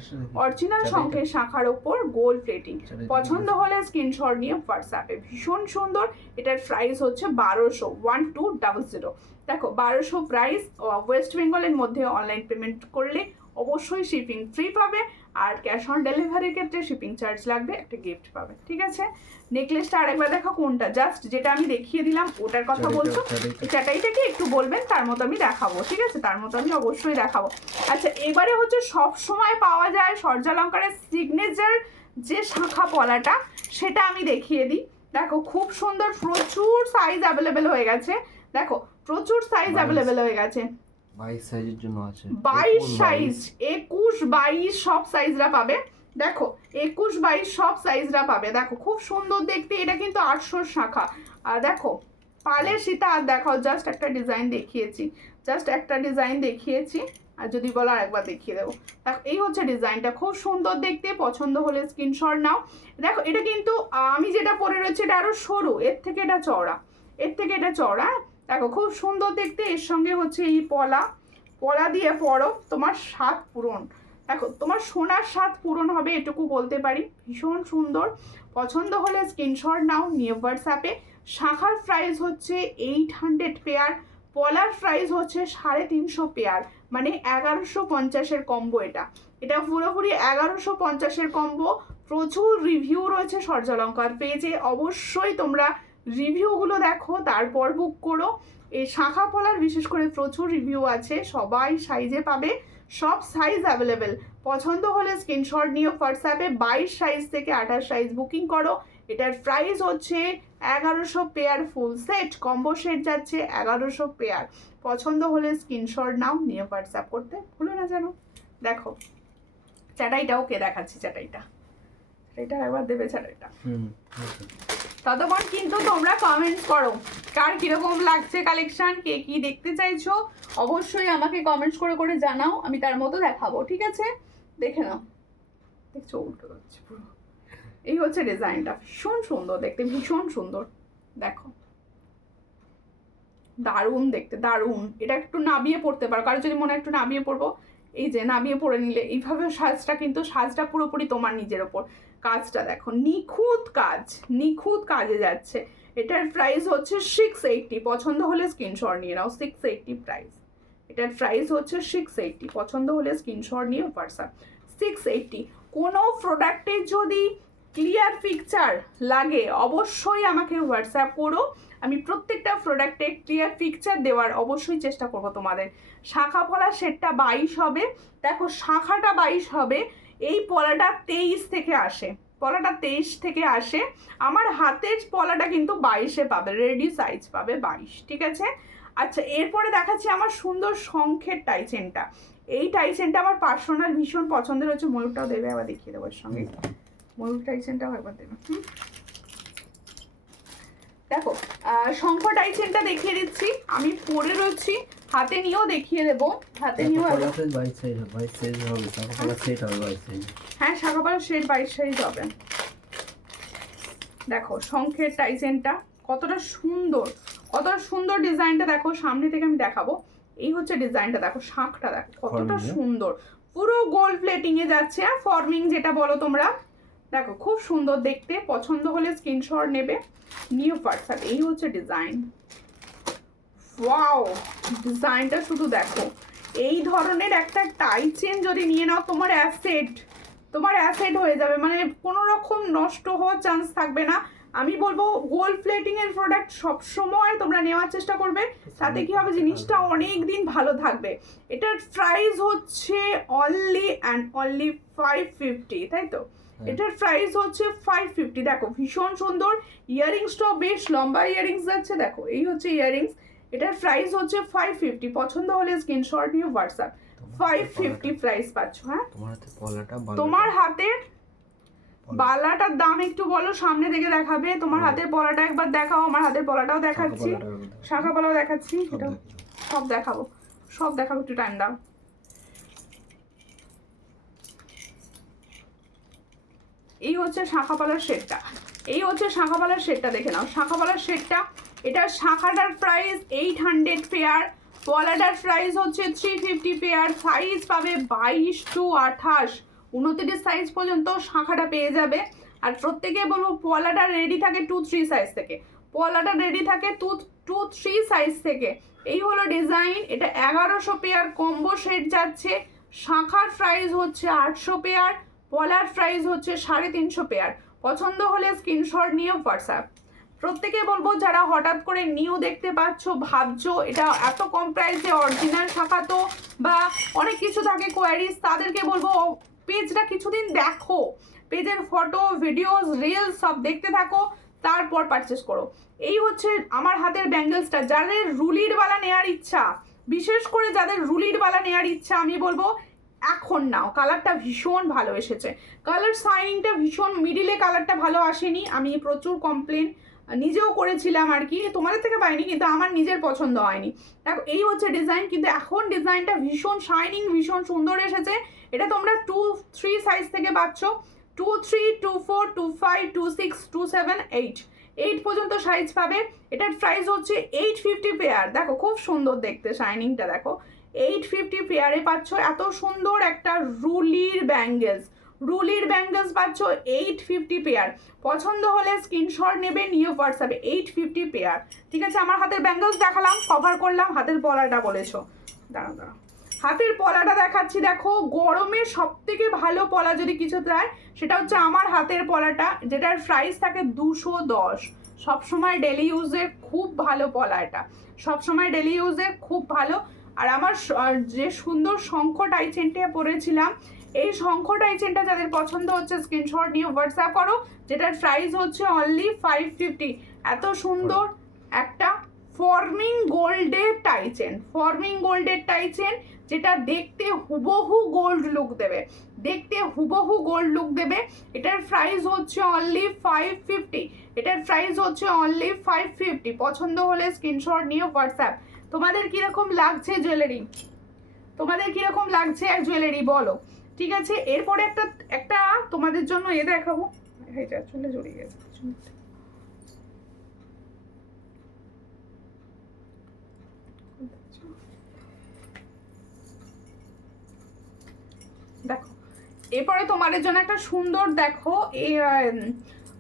অরিজিনাল শঙ্খের শাখার ওপর গোল্ড প্লেটিং। পছন্দ হলে স্ক্রিনশট নিয়ে হোয়াটসঅ্যাপে। ভীষণ সুন্দর, এটার প্রাইস হচ্ছে 1200, 1200। দেখো 1200 প্রাইস। ওয়েস্ট বেঙ্গলের মধ্যে অনলাইন পেমেন্ট করলে অবশ্যই শিপিং ফ্রি পাবে, আর ক্যাশ অন ডেলিভারির ক্ষেত্রে শিপিং চার্জ লাগবে, একটা গিফট পাবে। ঠিক আছে, নেকলেসটা আরেকবার দেখো কোনটা, জাস্ট যেটা আমি দেখিয়ে দিলাম ওটার কথা বলছো? চাটাইটাকে একটু বলবেন, তার মতো আমি দেখাবো। ঠিক আছে, তার মতো আমি অবশ্যই দেখাবো। আচ্ছা এবারে হচ্ছে সব সময় পাওয়া যায় সূর্যালঙ্কারের সিগনেচার যে শাখা পলাটা, সেটা আমি দেখিয়ে দিই। দেখো খুব সুন্দর, প্রচুর সাইজ অ্যাভেলেবেল হয়ে গেছে। দেখো প্রচুর সাইজ অ্যাভেলেবেল হয়ে গেছে। 22 সাইজের জন্য আছে, 22 সাইজ, 21, 22 সব সাইজরা পাবে। দেখো 21, 22 সব সাইজরা পাবে। দেখো খুব সুন্দর দেখতে, এটা কিন্তু 800 শাখা। আর দেখো পালের সীতা, আর দেখাও, জাস্ট একটা ডিজাইন দেখিয়েছি, জাস্ট একটা ডিজাইন দেখিয়েছি, আর যদি বলো আর একবার দেখিয়ে দেবো। দেখো এই হচ্ছে ডিজাইনটা, খুব সুন্দর দেখতে। পছন্দ হলে স্ক্রিনশট নাও। দেখো এটা কিন্তু আমি যেটা পরে রয়েছে এটা আরো সরু, এর থেকে এটা চওড়া, এর থেকে এটা চওড়া। দেখো খুব সুন্দর দেখতে, এর সঙ্গে হচ্ছে এই পলা দিয়ে পরো, তোমার স্বাদ পূরণ। দেখো তোমার সোনার স্বাদ পূরণ হবে, এটুকু বলতে পারি। ভীষণ সুন্দর। পছন্দ হলে স্ক্রিনশট নাও, নিয়ে হোয়াটসঅ্যাপে। শাখার প্রাইস হচ্ছে 800 পেয়ার, পলার প্রাইস হচ্ছে 350 পেয়ার, মানে 1150-এর কম্বো। এটা পুরোপুরি 1150-এর কম্বো। প্রচুর রিভিউ রয়েছে সূর্যালঙ্কার পেজে, অবশ্যই তোমরা রিভিউগুলো দেখো, তারপর বুক করো। এই শাখা পলার বিশেষ করে প্রচুর রিভিউ আছে, সবাই সাইজে পাবে, সব সাইজ অ্যাভেলেবেল। পছন্দ হলে স্ক্রিনশট নিয়ে হোয়াটসঅ্যাপে 22 সাইজ থেকে 28 সাইজ বুকিং করো। এটার প্রাইস হচ্ছে 1100 pair, full set combo set যাচ্ছে 1100 পেয়ার। পছন্দ হলে স্ক্রিনশট নাও, নিয়ে হোয়াটসঅ্যাপ করতে ভুলো না যেন। দেখো চাটাইটা, ওকে দেখাচ্ছি চাটাইটা, এটা একবার দেবে চাটাইটা। ততক্ষণ কিন্তু তোমরা কমেন্টস করো, কার কিরকম লাগছে কালেকশন, কে কি দেখতে চাইছো অবশ্যই আমাকে কমেন্টস করে করে জানাও, আমি তার মতো দেখাবো। ঠিক আছে, দেখে নাও, দেখছো উল্টো যাচ্ছে পুরো। এই হচ্ছে ডিজাইনটা, ভীষণ সুন্দর দেখতে, ভীষণ সুন্দর। দেখো দারুণ দেখতে, দারুণ। এটা একটু নাবিয়ে পড়তে পারো, কারো যদি মনে একটু নাবিয়ে পড়বো, এই যে নাবিয়ে পড়ে নিলে এইভাবে সাজটা, কিন্তু সাজটা পুরোপুরি তোমার নিজের ওপর। কাজটা দেখো, নিখুঁত কাজ, নিখুঁত কাজে যাচ্ছে। এটার প্রাইস হচ্ছে 680। পছন্দ হলে স্ক্রিনশট নিয়ে নাও, 680 প্রাইস। এটার প্রাইস হচ্ছে 680। পছন্দ হলে স্ক্রিনশট নিয়ে হোয়াটসঅ্যাপ। 680। কোনো প্রোডাক্টের যদি ক্লিয়ার পিকচার লাগে অবশ্যই আমাকে হোয়াটসঅ্যাপ করো, আমি প্রত্যেকটা প্রোডাক্টে ক্লিয়ার পিকচার দেওয়ার অবশ্যই চেষ্টা করব তোমাদের। শাখা পলা সেটটা 22 হবে। দেখো শাখাটা 22 হবে, এই পলাটা 23 থেকে আসে, পলাটা 23 থেকে আসে। আমার হাতের পলাটা কিন্তু 22-এ পাবে, রেডি সাইজ পাবে 22। ঠিক আছে, আচ্ছা এরপরে দেখাচ্ছি আমার সুন্দর শঙ্খের টাইচেনটা। এই টাইচেনটা আমার পার্সোনাল ভীষণ পছন্দের হচ্ছে। ময়ূরটাও দেবে, আবার দেখিয়ে দেবো এর সঙ্গে, ময়ূর টাইচেনটাও একবার দেবে। দেখো শঙ্খ টাই চেনটা দেখিয়ে দিচ্ছি, আমি পরে রয়েছি, হাতে নিয়েও দেখিয়ে দেবো, হাতে নিয়েও। বাইশ সাইজ হবে, 22 সাইজ হবে, শাখা সেট হবে 22 সাইজ। হ্যাঁ শাখাপালা সেট 22 সাইজ হবে। দেখো শঙ্খের টাই চেনটা কতটা সুন্দর, কতটা সুন্দর ডিজাইনটা দেখো, সামনে থেকে আমি দেখাবো। এই হচ্ছে ডিজাইনটা, দেখো শাঁখটা দেখো কতটা সুন্দর, পুরো গোল্ড প্লেটিং এ যাচ্ছে, আর ফর্মিং যেটা বলো তোমরা। দেখো খুব সুন্দর দেখতে, পছন্দ হলে স্ক্রিনশট নেবে, নিউ হোয়াটসঅ্যাপ। এই হচ্ছে ডিজাইন, ওয়াও ডিজাইনটা শুধু দেখো। এই ধরনের একটা টাই চেন যদি নিয়ে নাও, তোমার অ্যাসেট হয়ে যাবে, মানে কোনো রকম নষ্ট হওয়ার চান্স থাকবে না। আমি বলবো গোল্ড প্লেটিং এর প্রোডাক্ট সবসময় তোমরা নেওয়ার চেষ্টা করবে, তাতে কি হবে জিনিসটা অনেক দিন ভালো থাকবে। এটার প্রাইস হচ্ছে অনলি অ্যান্ড অনলি 550, তাই তো? এটার প্রাইস হচ্ছে 550। দেখো ভীষণ সুন্দর, ইয়ারিংসটাও বেশ লম্বা ইয়ারিংস যাচ্ছে, দেখো এই হচ্ছে ইয়ারিংস। এটার প্রাইস হচ্ছে 550, পছন্দ হলে স্ক্রিনশট নিয়ে হোয়াটসঅ্যাপ। 550 প্রাইস পাচ্ছ। হ্যাঁ তোমার হাতের বালাটার দাম একটু বলো, সামনে থেকে দেখাবে। তোমার হাতের পলাটা একবার দেখাও, আমার হাতের পলাটাও দেখাচ্ছি, শাখা পলাও দেখাচ্ছি, এটা সব দেখাবো, সব দেখাবো, একটু টাইম দাও। এই হচ্ছে শাখাপালার সেটটা, এই হচ্ছে শাখাপালার সেটটা, দেখে নাও শাখাপালার সেটটা। এটা শাখাটার প্রাইস 800 পেয়ার, পলাটার প্রাইস হচ্ছে 350 পেয়ার। সাইজ পাবে 22 to 28, 29 সাইজ পর্যন্ত শাখাটা পেয়ে যাবে। আর প্রত্যেকে বলবো পলাটা রেডি থাকে 2-3 সাইজ থেকে, পলাটা রেডি থাকে 2-3 সাইজ থেকে। এই হলো ডিজাইন। এটা 1100 পেয়ার কম্বো সেট যাচ্ছে। শাখার প্রাইস হচ্ছে 800 পেয়ার, পলার প্রাইস হচ্ছে 350 পেয়ার। পছন্দ হলে স্ক্রিনশট নিয়ে হোয়াটসঅ্যাপ। প্রত্যেকে বলবো যারা হঠাৎ করে নিউ দেখতে পাচ্ছ, ভাবছো এটা এত কম প্রাইসে অরিজিনাল শাখা তো, বা অনেক কিছু থাকে কোয়ারিজ, তাদেরকে বলবো পেজটা কিছুদিন দেখো, পেজের ফটো ভিডিওস রিলস সব দেখতে থাকো, তারপর পারচেস করো। এই হচ্ছে আমার হাতের ব্যাঙ্গেলসটা, যাদের রুলির বালা নেওয়ার ইচ্ছা, বিশেষ করে যাদের রুলির বালা নেওয়ার ইচ্ছা, আমি বলবো এখন নাও। কালারটা ভীষণ ভালো এসেছে, কালার শাইনিংটা ভীষণ, মিডিলে কালারটা ভালো আসেনি, আমি প্রচুর কমপ্লেন নিজেও করেছিলাম আর কি, তোমাদের থেকে পাইনি, কিন্তু আমার নিজের পছন্দ হয়নি। দেখো এই হচ্ছে ডিজাইন, কিন্তু এখন ডিজাইনটা ভীষণ শাইনিং, ভীষণ সুন্দর এসেছে। এটা তোমরা 2-3 সাইজ থেকে পাচ্ছ, 2-3, 2-4, 2-5, 2-6, 2-7, 8 পর্যন্ত সাইজ পাবে। এটার প্রাইস হচ্ছে 850 পেয়ার। দেখো খুব সুন্দর দেখতে, শাইনিংটা দেখো। 850 পেয়ারে পাচ্ছ এত সুন্দর একটা রুলির ব্যাঙ্গেলস পাচ্ছ 850 পেয়ার। পছন্দ হলে স্ক্রিনশট নেবে, নিয়ে হোয়াটসঅ্যাপে 850 পেয়ার। ঠিক আছে, আমার হাতের ব্যাঙ্গেলস দেখালাম, কভার করলাম, হাতের পলাটা বলেছো, দাঁড়াও হাতের পলাটা দেখাচ্ছি। দেখো গরমের সব থেকে ভালো পলা যদি কিছু দেয় সেটা হচ্ছে আমার হাতের পলাটা, যেটার প্রাইস থাকে 210। সবসময় ডেলি ইউজে খুব ভালো পলা, এটা সবসময় ডেলি ইউজে খুব ভালো। আর আমার যে সুন্দর শঙ্খ টাই চেনটা পরেছিলাম, এই শঙ্খ টাই চেনটা যাদের পছন্দ হচ্ছে স্ক্রিনশট নিয়ে হোয়াটসঅ্যাপ করো, যেটার প্রাইস হচ্ছে অনলি 550। এত সুন্দর একটা ফর্মিং গোল্ডের টাই চেন, যেটা দেখতে হুবহু গোল্ড লুক দেবে, এটার প্রাইস হচ্ছে অনলি 550। পছন্দ হলে স্ক্রিনশট নিয়ে হোয়াটসঅ্যাপ। তোমাদের কিরকম লাগছে জুয়েলারি বলো, ঠিক আছে? এরপরে একটা তোমাদের জন্য দেখাবো, এটা চলে জড়িয়ে গেছে। দেখো এরপরে তোমাদের জন্য একটা সুন্দর, দেখো এই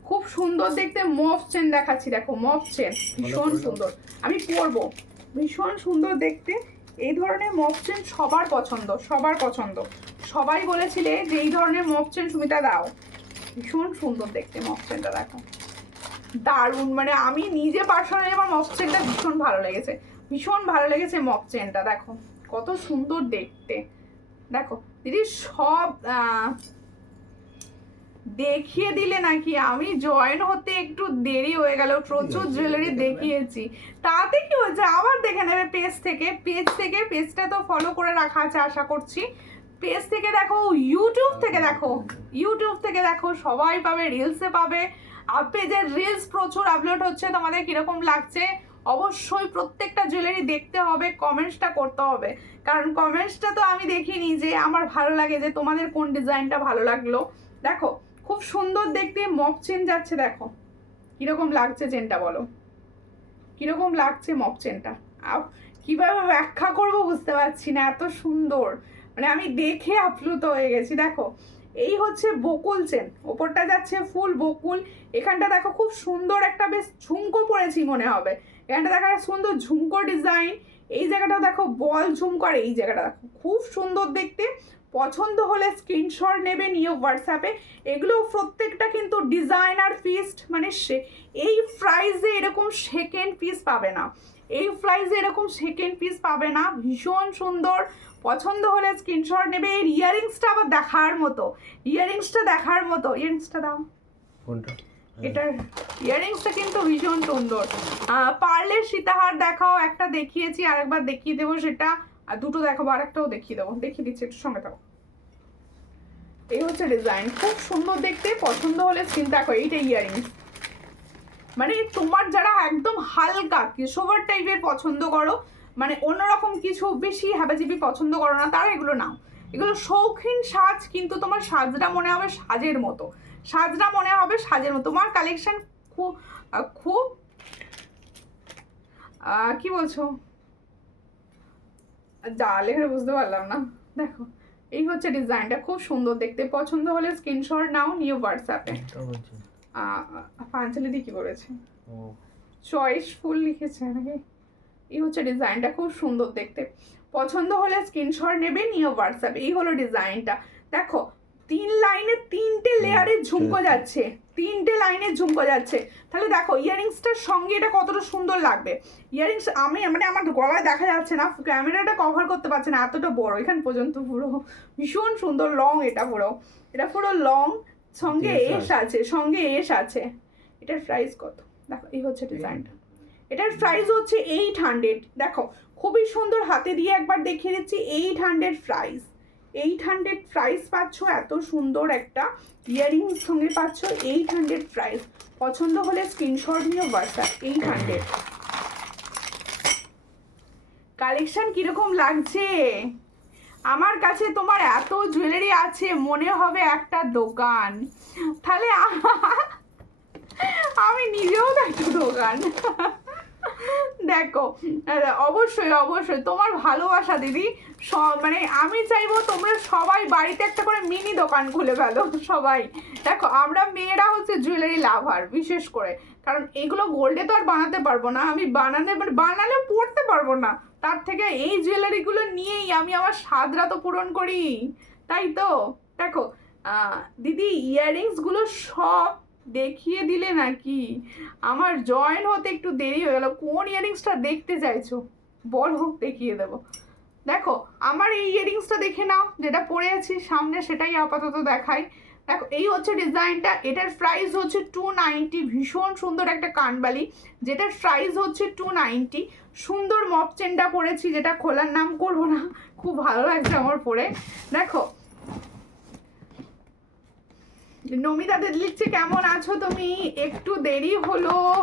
খুব সুন্দর দেখতে মফ চেন দেখাচ্ছি। দেখো মফ চেন ভীষণ সুন্দর, আমি পরবো, ভীষণ সুন্দর দেখতে। এই ধরনের মফ চেন সবার পছন্দ, সবাই বলেছিলে যে এই ধরনের মফ চেন সুমিতা দাও, ভীষণ সুন্দর দেখতে মফ চেনটা। দেখো দারুণ, মানে আমি নিজে পার্সোনালি আমার মফ চেনটা ভীষণ ভালো লেগেছে মফ চেনটা। দেখো কত সুন্দর দেখতে। দেখো দিদি সব দেখিয়ে দিলে নাকি, আমি জয়েন হতে একটু দেরি হয়ে গেল, প্রচুর জুয়েলারি দেখিয়েছি, তাতে কি হয়েছে আবার দেখে নেবে পেজটা তো ফলো করে রাখা আছে আশা করছি। পেজ থেকে দেখো, ইউটিউব থেকে দেখো, সবাই পাবে, রিলসে পাবে, পেজের রিলস প্রচুর আপলোড হচ্ছে, তোমাদের কিরকম লাগছে অবশ্যই প্রত্যেকটা জুয়েলারি দেখতে হবে, কমেন্টসটা করতে হবে, কারণ কমেন্টসটা তো আমি দেখিনি যে আমার ভালো লাগে, যে তোমাদের কোন ডিজাইনটা ভালো লাগলো। দেখো খুব সুন্দর দেখতে মপ চেন যাচ্ছে, দেখো কিরকম লাগছে চেনটা, বলো কিরকম লাগছে মপ চেনটা, কিভাবে ব্যাখ্যা করবো বুঝতে পারছি না, এত সুন্দর, মানে আমি দেখে আপ্লুত হয়ে গেছি। দেখো এই হচ্ছে বকুল চেন, ওপরটা যাচ্ছে ফুল বকুল, এখানটা দেখো খুব সুন্দর একটা বেশ ঝুমকো পড়েছি মনে হবে, এখানটা দেখো একটা সুন্দর ঝুমকো ডিজাইন, এই জায়গাটা দেখো বল ঝুমকো, এই জায়গাটা দেখো খুব সুন্দর দেখতে। পছন্দ হলে স্ক্রিনশট নেবে, নিয়ে হোয়াটসঅ্যাপে। এগুলো প্রত্যেকটা কিন্তু ডিজাইনার পিস, মানে এই প্রাইসে এরকম সেকেন্ড পিস পাবে না, এই প্রাইসে এরকম সেকেন্ড পিস পাবে না, ভীষণ সুন্দর। পছন্দ হলে স্ক্রিনশট নেবে। এর ইয়ারিংসটা আবার দেখার মতো, ইয়ারিংসটা দেখার মতো, ইয়ারিংসটা দাও, কোনটা? এটার ইয়ারিংসটা কিন্তু ভীষণ সুন্দর। পার্লের সীতাহার দেখাও, একটা দেখিয়েছি, আরেকবার দেখিয়ে দেবো সেটা, আর দুটো দেখাবো, আরেকটাও দেখিয়ে দেবো, দেখিয়ে দিচ্ছি, একটু সঙ্গে থাকো। এই হচ্ছে ডিজাইন, খুব সুন্দর দেখতে, পছন্দ হলে চিন্তা করো। এইটা ইয়ারিংস, মানে তোমার যারা একদম হালকা কিশোর টাইপের পছন্দ করো, মানে অন্যরকম কিছু বেশি হ্যাবাজিবি পছন্দ করো না, তারা এগুলো নাও। এগুলো শৌখিন সাজ, কিন্তু তোমার সাজটা মনে হবে সাজের মতো, সাজটা মনে হবে সাজের মতো। তোমার কালেকশন খুব খুব কি বলছো, যা লেখা বুঝতে পারলাম না। দেখো এই হচ্ছে ডিজাইনটা, খুব সুন্দর দেখতে, পছন্দ হলে স্ক্রিনশট নাও, নিয়ে হোয়াটসঅ্যাপে। পাঞ্চালি দি কি বলেছে, চয়েসফুল লিখেছে নাকি? এই হচ্ছে ডিজাইনটা, খুব সুন্দর দেখতে, পছন্দ হলে স্ক্রিনশট নেবে, নিয়ে হোয়াটসঅ্যাপে। এই হলো ডিজাইনটা, দেখো 3 লাইনে 3টে লেয়ারের ঝুমকো যাচ্ছে, 3টে লাইনের ঝুমকো যাচ্ছে, তাহলে দেখো ইয়ারিংসটার সঙ্গে এটা কতটা সুন্দর লাগবে। ইয়ারিংস আমি মানে আমার গলায় দেখা যাচ্ছে না, ক্যামেরাটা কভার করতে পারছে না, এতটা বড় এখান পর্যন্ত, পুরো ভীষণ সুন্দর লং, এটা পুরো লং, সঙ্গে এস আছে, সঙ্গে এস আছে। এটার প্রাইস কত দেখো, এই হচ্ছে ডিজাইনটা, এটার প্রাইস হচ্ছে 800। দেখো খুবই সুন্দর, হাতে দিয়ে একবার দেখিয়ে দিচ্ছি, 800 প্রাইস, 800 প্রাইস পাচ্ছ, এত সুন্দর একটা ইয়ারিংস সঙ্গে পাচ্ছ, 800 প্রাইস। পছন্দ হলে স্ক্রিনশট নিয়ে হোয়াটসঅ্যাপ। 800 কালেকশন কিরকম লাগছে? আমার কাছে তোমার এত জুয়েলারি আছে মনে হবে একটা দোকান, তাহলে আমি নিজেও তো একটা দোকান। দেখো অবশ্যই অবশ্যই তোমার ভালোবাসা দিদি, মানে আমি চাইবো তোমরা সবাই বাড়িতে একটা করে মিনি দোকান খুলে ফেলো সবাই। দেখো আমরা মেয়েরা হচ্ছে জুয়েলারি লাভার বিশেষ করে, কারণ এগুলো গোল্ডে তো আর বানাতে পারবো না, আমি বানালে পড়তে পারবো না, তার থেকে এই জুয়েলারিগুলো নিয়েই আমি আমার স্বাদরা তো পূরণ করি, তাই তো। দেখো দিদি ইয়াররিংসগুলো সব দেখিয়ে দিলে নাকি? আমার জয়েন হতে একটু দেরি হয়ে গেল, কোন ইয়াররিংসটা দেখতে চাইছো বলো, দেখিয়ে দেবো। দেখো আমার এই ইয়াররিংসটা দেখে নাও, যেটা পরে আছি সামনে সেটাই আপাতত দেখাই। দেখো এই হচ্ছে ডিজাইনটা, এটার প্রাইস হচ্ছে 290, ভীষণ সুন্দর একটা কানবালি, যেটার প্রাইস হচ্ছে 290। সুন্দর মপ চেনটা পরেছি, যেটা খোলার নাম করবো না, খুব ভালো লাগছে আমার পরে। দেখো নমিতাদের লিখছে কেমন আছো তুমি, একটু দেরি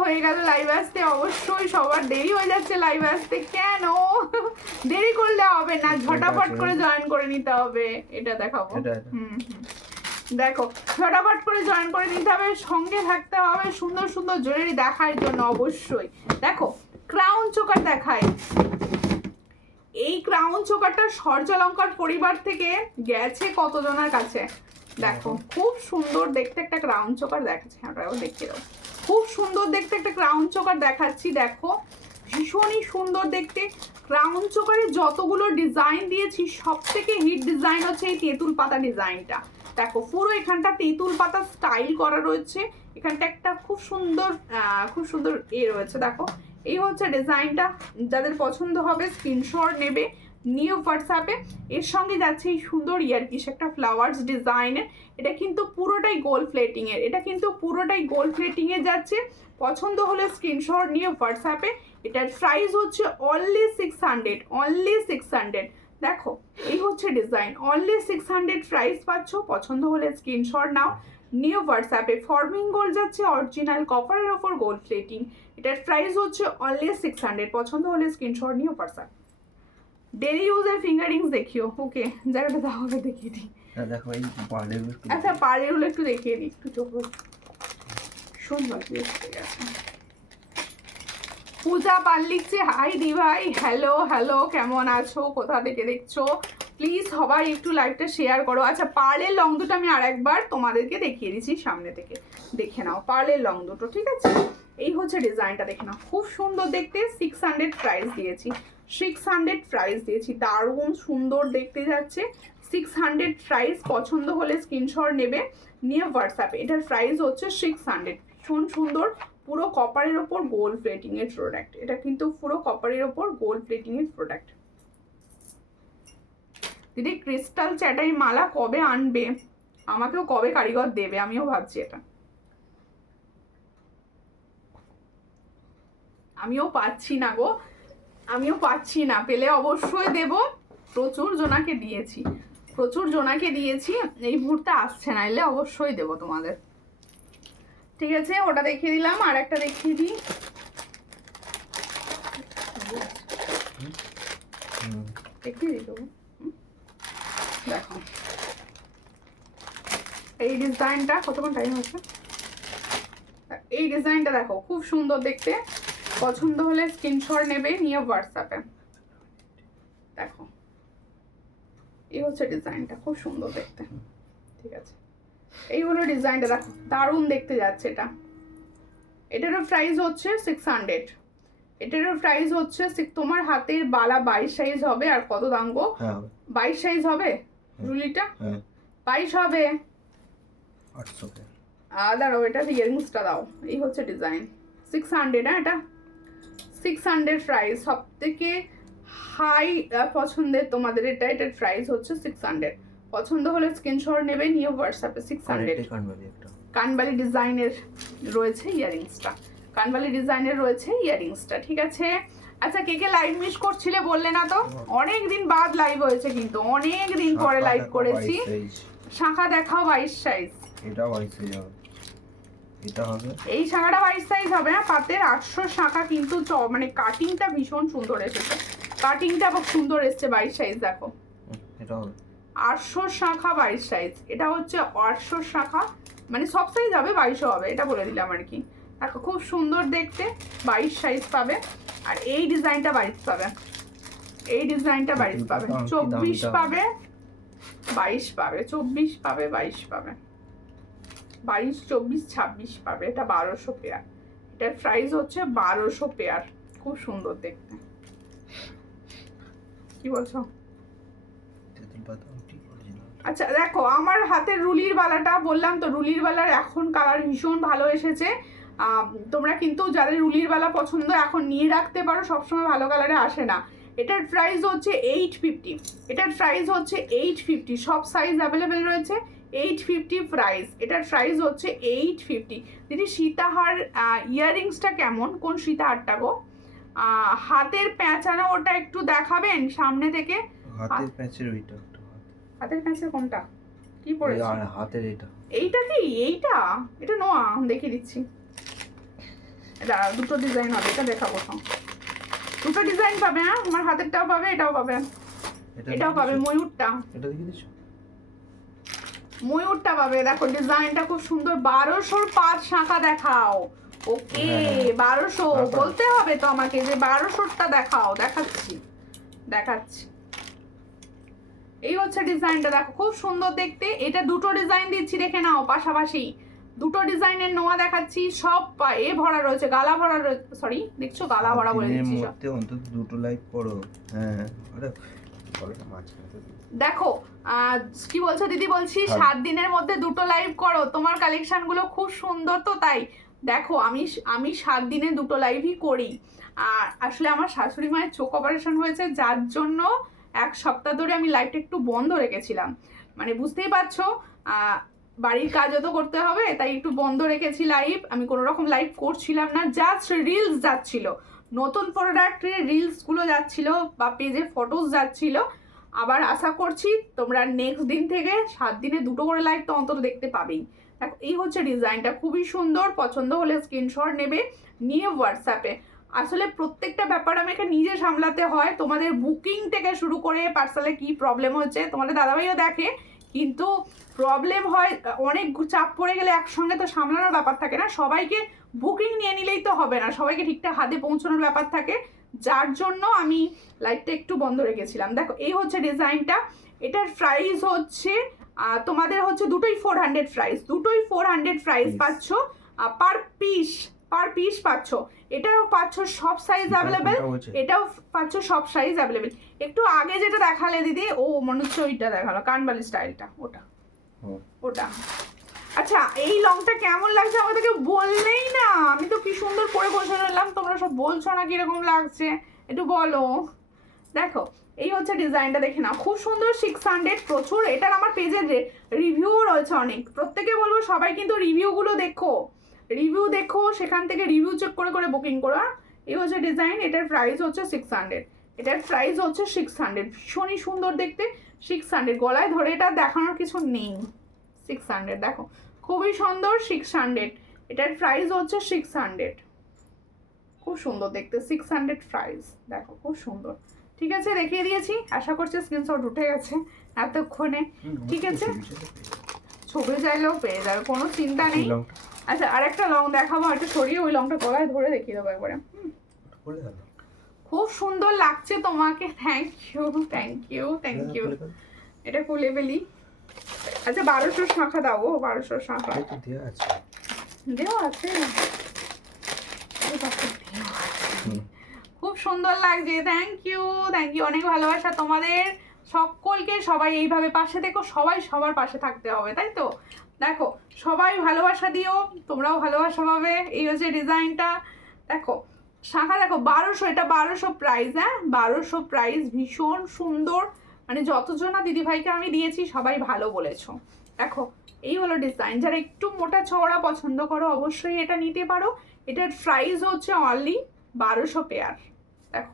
হয়ে গেল লাইভ আসতে, অবশ্যই সবার দেরি হয়ে যাচ্ছে লাইভ আসতে, কেন দেরি করলে হবে না, ঝটাপট করে জয়েন করে নিতে হবে। এটা দেখাবো, দেখো ঝটাপট করে জয়েন করে নিতে হবে, সঙ্গে থাকতে হবে, সুন্দর সুন্দর জুয়েলারি দেখার জন্য অবশ্যই। দেখো ক্রাউন চোকার দেখায়, এই ক্রাউন চোকারটা সূর্যালঙ্কার পরিবার থেকে গেছে কতজনের কাছে। দেখো খুব সুন্দর দেখতে একটা ক্রাউন চোকার দেখাচ্ছে, আপনারাও দেখতে দাও, খুব সুন্দর দেখতে একটা ক্রাউন চোকার দেখাচ্ছি। দেখো ভীষণই সুন্দর দেখতে, ক্রাউন চোকারে যতগুলো ডিজাইন দিয়েছি সব থেকে হিট ডিজাইন হচ্ছে এই তেঁতুল পাতা ডিজাইনটা। দেখো পুরো এখানটা তেঁতুল পাতা স্টাইল করা রয়েছে, এখানটা একটা খুব সুন্দর রয়েছে। দেখো এই হচ্ছে ডিজাইনটা, যাদের পছন্দ হবে স্ক্রিনশট নেবে, নিউ হোয়াটসঅ্যাপে। এর সঙ্গে যাচ্ছে এই সুন্দর ইয়ারকিস একটা ফ্লাওয়ার্স ডিজাইনের, এটা কিন্তু পুরোটাই গোল্ড প্লেটিং এর, এ যাচ্ছে। পছন্দ হলে স্ক্রিনশট নিয়ে হোয়াটসঅ্যাপে। এটার প্রাইস হচ্ছে অনলি 600। দেখো এই হচ্ছে ডিজাইন, অনলি 600 প্রাইস পাচ্ছ। পছন্দ হলে স্ক্রিনশট নাও, নিউ হোয়াটসঅ্যাপে। ফর্মিং গোল্ড যাচ্ছে, অরিজিনাল কপারের ওপর গোল্ড প্লেটিং। এটার প্রাইস হচ্ছে অনলি 600। পছন্দ হলে স্ক্রিনশট নিউ হোয়াটসঅ্যাপ। ডেলি ইউজের ফিঙ্গারিংস দেখিও। ওকে, জায়গাটা তাহলে দেখিয়ে দিই। দেখো এই পাড়ের আচ্ছা, পাড়েরগুলো একটু দেখিয়ে দিই, একটু চোখ সুন্দর গেছে। পূজা পাল লিখছে হাই দি ভাই, হ্যালো হ্যালো, কেমন আছো, কোথা থেকে দেখছো? প্লিজ সবাই একটু লাইভটা শেয়ার করো। আচ্ছা, পার্লের লং দুটো আমি আরেকবার তোমাদেরকে দেখিয়ে দিচ্ছি সামনে থেকে, দেখে নাও পার্লের লং দুটো, ঠিক আছে? এই হচ্ছে ডিজাইনটা, দেখে নাও, খুব সুন্দর দেখতে। 600 প্রাইস দিয়েছি, 600 প্রাইস দিয়েছি, দারুণ সুন্দর দেখতে যাচ্ছে। 600 প্রাইস। পছন্দ হলে স্ক্রিনশট নেবে, নিয়ে হোয়াটসঅ্যাপে। এটার প্রাইস হচ্ছে 600। ভীষণ সুন্দর, পুরো কপারের ওপর গোল্ড প্লেটিং এর প্রোডাক্ট। এটা কিন্তু পুরো কপারের ওপর গোল্ড প্লেটিং এর প্রোডাক্ট। দিদি ক্রিস্টাল চ্যাটাই মালা কবে আনবে? আমাকেও কবে কারিগর দেবে, আমিও ভাবছি এটা। আমিও পাচ্ছি না গো, আমিও পাচ্ছি না, পেলে অবশ্যই দেব। প্রচুর জনাকে দিয়েছি, প্রচুর জনাকে দিয়েছি, এই মুহূর্তে আসছে না, এলে অবশ্যই দেব তোমাদের। ঠিক আছে, ওটা দেখিয়ে দিলাম, আর একটা দেখিয়ে দিই। দেখিয়ে দিই তো, দেখো এই ডিজাইনটা, কতক্ষণ টাইম আছে? এই ডিজাইনটা দেখো, খুব সুন্দর দেখতে। পছন্দ হলে স্ক্রিনশট নেবে, নিয়ে হোয়াটসঅ্যাপে। দেখো এই হচ্ছে ডিজাইনটা, খুব সুন্দর দেখতে, ঠিক আছে? এই হলো ডিজাইনটা, দেখো দারুণ দেখতে যাচ্ছে এটা। এটারও প্রাইস হচ্ছে 600। এটারও প্রাইস হচ্ছে তোমার হাতের বালা 22 সাইজ হবে। আর কত দাম গো? 22 সাইজ হবে রুলিটা? 22 হবে। 800 দাঁড়াও, এটা ইয়ারিংসটা দাও। এই হচ্ছে ডিজাইন, 600। হ্যাঁ, এটা 600 প্রাইস। সব থেকে হাই পছন্দের তোমাদের এটা, এটার প্রাইস হচ্ছে 600। পছন্দ হলে স্ক্রিনশট নেবে, নিয়ে হোয়াটসঅ্যাপে। 600 কানবালি ডিজাইনের রয়েছে ইয়ারিংসটা, কানবালি ডিজাইনের রয়েছে ইয়ারিংসটা, ঠিক আছে? আচ্ছা, কে কে লাইভ মিস করছিলে বললে না তো? অনেক দিন বাদ লাইভ হয়েছে, কিন্তু অনেক দিন পরে লাইভ করেছি। শাখা দেখাও 22 সাইজ। এটা 22 সাইজ হবে, এটা হবে, এই শাখাটা 22 সাইজ হবে। হ্যাঁ, পাতের 800 শাখা, কিন্তু মানে কাটিংটা ভীষণ সুন্দর এসেছে, কাটিংটা খুব সুন্দর এসেছে। 22 সাইজ দেখো, এটা হবে 800 শাখা 22 সাইজ। এটা হচ্ছে 800 শাখা, মানে সব সাইজ হবে, 22 হবে, এটা বলে দিলাম আর কি। দেখো খুব সুন্দর দেখতে, 22 সাইজ পাবে। আর এই ডিজাইনটা 22 পাবে, এই ডিজাইনটা 22 পাবে, 24 পাবে, 22 পাবে, 24 পাবে, 22 পাবে, 22, 24, 26 পাবে। এটা 1200 পেয়ার, এটার প্রাইস হচ্ছে 1200 পেয়ার। খুব সুন্দর দেখতে, কি বলছো? আচ্ছা দেখো, আমার হাতের রুলির বালাটা বললাম তো, রুলির বালার এখন কালার ভীষণ ভালো এসেছে। তোমরা কিন্তু যাদের রুলির বালা পছন্দ এখন নিয়ে রাখতে পারো, সবসময় ভালো কালারে আসে না। এটার প্রাইস হচ্ছে 850। এটার প্রাইস হচ্ছে 850, সব সাইজ অ্যাভেলেবেল রয়েছে। 850 প্রাইস, এটার প্রাইস হচ্ছে 850। দিদি সীতাহার ইয়াররিংসটা কেমন? কোন সীতাহারটা গো? হাতের পেঁচানো, ওটা একটু দেখাবেন সামনে থেকে। হাতের প্যাঁচের ওইটা, হাতের প্যাঁচের কোনটা কি পড়েছে? হাতের এটা, এইটা কি? এইটা, এটা নোয়া, দেখিয়ে দিচ্ছি। এটা দুটো ডিজাইন হবে, এটা দেখাবো। দুটো ডিজাইন পাবে। হ্যাঁ, আমার হাতেরটাও পাবে, এটাও পাবে, এটাও পাবে। ময়ূরটা, এটা দেখিয়ে দিচ্ছ, ময়ূরটা পাবে। দেখো ডিজাইনটা খুব সুন্দর। 1200 5 শাখা দেখাও। ওকে, 1200 বলতে হবে তো আমাকে যে 1200টা দেখাও। দেখাচ্ছি, দেখাচ্ছি। এই হচ্ছে ডিজাইনটা, দেখো খুব সুন্দর দেখতে। এটা দুটো ডিজাইন দিচ্ছি, দেখে নাও পাশাপাশি। দুটো ডিজাইনের নোয়া দেখাচ্ছি, সব পায়ে ভরা রয়েছে, গালা ভরা রয়েছে। সরি, দেখছো, গালা ভরা বলে দিচ্ছি। অন্তত দুটো লাইক করো। হ্যাঁ, আরে দেখো কি বলছো দিদি? বলছি 7 দিনের মধ্যে দুটো লাইভ করো, তোমার কালেকশন গুলো খুব সুন্দর তো তাই। দেখো আমি 7 দিনে দুটো লাইভই করি। আর আসলে আমার শাশুড়ি মায়ের চোখ অপারেশন হয়েছে, যার জন্য 1 সপ্তাহ ধরে আমি লাইভটা একটু বন্ধ রেখেছিলাম। মানে বুঝতেই পারছো, বাড়ির কাজও তো করতে হবে, তাই একটু বন্ধ রেখেছি লাইভ। আমি কোনো রকম লাইভ করছিলাম না, জাস্ট রিলস যাচ্ছিল, নতুন প্রোডাক্টের রিলসগুলো যাচ্ছিল বা পেজে ফটোস যাচ্ছিল। আবার আশা করছি তোমরা নেক্সট দিন থেকে 7 দিনে দুটো করে লাইভ তো অন্তত দেখতে পাবেই। দেখো এই হচ্ছে ডিজাইনটা, খুবই সুন্দর। পছন্দ হলে স্ক্রিনশট নেবে, নিয়ে হোয়াটসঅ্যাপে। আসলে প্রত্যেকটা ব্যাপার আমাকে নিজে সামলাতে হয়, তোমাদের বুকিং থেকে শুরু করে পার্সেলে কি প্রবলেম হচ্ছে তোমাদের দাদাভাইও দেখে, কিন্তু প্রবলেম হয় অনেক চাপ পড়ে গেলে একসঙ্গে তো সামলানোর ব্যাপার থাকে না, সবাইকে বুকিং নিয়ে নিলেই তো হবে না, সবাইকে ঠিকঠাক হাতে পৌঁছানোর ব্যাপার থাকে, যার জন্য আমি লাইটটা একটু বন্ধ রেখেছিলাম। দেখো এই হচ্ছে ডিজাইনটা, এটার প্রাইস হচ্ছে তোমাদের হচ্ছে দুটোই 400 প্রাইস, দুটোই 400 প্রাইস পাচ্ছ পার পিস পাচ্ছ। এটাও পাচ্ছ সব সাইজ অ্যাভেলেবেল, এটাও পাচ্ছ সব সাইজ অ্যাভেলেবেল। একটু আগে যেটা দেখালে দিদি, ও মনে হচ্ছে ওইটা দেখালো কানবালি স্টাইলটা, ওটা। আচ্ছা এই লংটা কেমন লাগছে আমাদেরকে বললেই না, আমি তো কি সুন্দর পরে বসে রইলাম, তোমরা সব বলছো না কিরকম লাগছে একটু বলো। দেখো এই হচ্ছে ডিজাইনটা, দেখে নাও, খুব সুন্দর। 600 প্রচুর, এটার আমার পেজের রিভিউ রয়েছে অনেক, প্রত্যেকে বলবো সবাই কিন্তু রিভিউগুলো দেখো, সেখান থেকে রিভিউ চেক করে করে বুকিং করো। এই হচ্ছে ডিজাইন, এটার প্রাইস হচ্ছে 600, এটার প্রাইস হচ্ছে 600, ভীষণই সুন্দর দেখতে। 600 গলায় ধরে এটা দেখানোর কিছু নেই, 600 দেখো খুবই সুন্দর। 600 এটার প্রাইস হচ্ছে 600, খুব সুন্দর দেখতে, 600 প্রাইস। দেখো খুব সুন্দর, ঠিক আছে দেখিয়ে দিয়েছি, আশা করছি স্ক্রিনশট উঠে গেছে এতক্ষণে, ঠিক আছে, ছবি চাইলেও পেয়ে যাবে, কোনো চিন্তা নেই। আচ্ছা আর একটা লং দেখাবো, একটু সরিয়ে ওই লংটা গলায় ধরে দেখিয়ে দেবো একবারে। খুব সুন্দর লাগছে তোমাকে, থ্যাংক ইউ। এটা খুলে ফেলি। আচ্ছা 1200 শাঁখা দাও গো, 1200 শাঁখা দেওয়া আছে, খুব সুন্দর লাগছে, থ্যাংক ইউ, অনেক ভালোবাসা তোমাদের সকলকে, সবাই এইভাবে পাশে থেকো, সবাই সবার পাশে থাকতে হবে, তাই তো। দেখো সবাই ভালোবাসা দিও, তোমরাও ভালোবাসা পাবে। এই হচ্ছে ডিজাইনটা, দেখো শাখা দেখো 1200, এটা 1200 প্রাইস, 1200 প্রাইস, ভীষণ সুন্দর, মানে যতজনা দিদিভাইকে আমি দিয়েছি সবাই ভালো বলেছো। দেখো এই হলো ডিজাইন, যারা একটু মোটা চওড়া পছন্দ করো অবশ্যই এটা নিতে পারো। এটার প্রাইস হচ্ছে অনলি 1200 পেয়ার। দেখো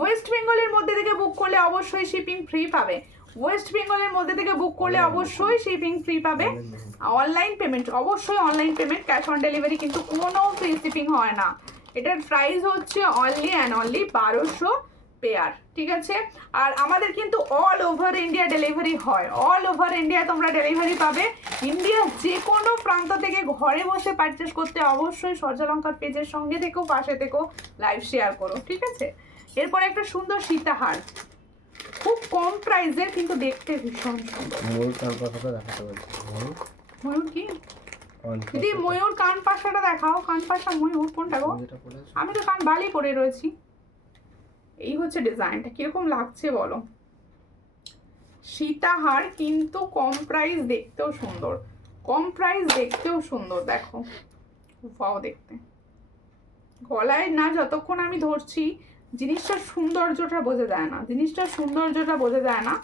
ওয়েস্ট বেঙ্গলের মধ্যে থেকে বুক করলে অবশ্যই শিপিং ফ্রি পাবে, ওয়েস্ট বেঙ্গলের মধ্যে থেকে বুক করলে অবশ্যই শিপিং ফ্রি পাবে। অনলাইন পেমেন্ট, অবশ্যই online payment, cash on delivery কিন্তু কোনো ফ্রি শিপিং হয় না। এটার প্রাইস হচ্ছে অনলি অ্যান্ড অনলি 1200 পেয়ার, ঠিক আছে। আর আমাদের কিন্তু অল ওভার ইন্ডিয়া ডেলিভারি হয়, অল ওভার ইন্ডিয়া তোমরা ডেলিভারি পাবে। ইন্ডিয়ার যে কোনো প্রান্ত থেকে ঘরে বসে পারচেস করতে অবশ্যই সূর্যালঙ্কার পেজের সঙ্গে থেকেও পাশে থেকেও লাইভ শেয়ার করো, ঠিক আছে। এরপরে একটা সুন্দর সীতাহার, খুব কম প্রাইসের কিন্তু দেখতে ভীষণ সুন্দর। ময়ূর কি দিদি, ময়ূর কান পাশাটা দেখাও, কান পাশা ময়ূর কোনটা গো, আমি তো কান বালি পরে রয়েছি। এই হচ্ছে ডিজাইনটা, কিরকম লাগছে বলো। সীতাহার কিন্তু কম প্রাইস, দেখতেও সুন্দর, কম প্রাইস দেখতেও সুন্দর। দেখো পাও দেখতে, গলায় না যতক্ষণ আমি ধরছি জিনিসটার সৌন্দর্যটা বোঝা যায় না, জিনিসটার সৌন্দর্যটা বোঝা যায় না,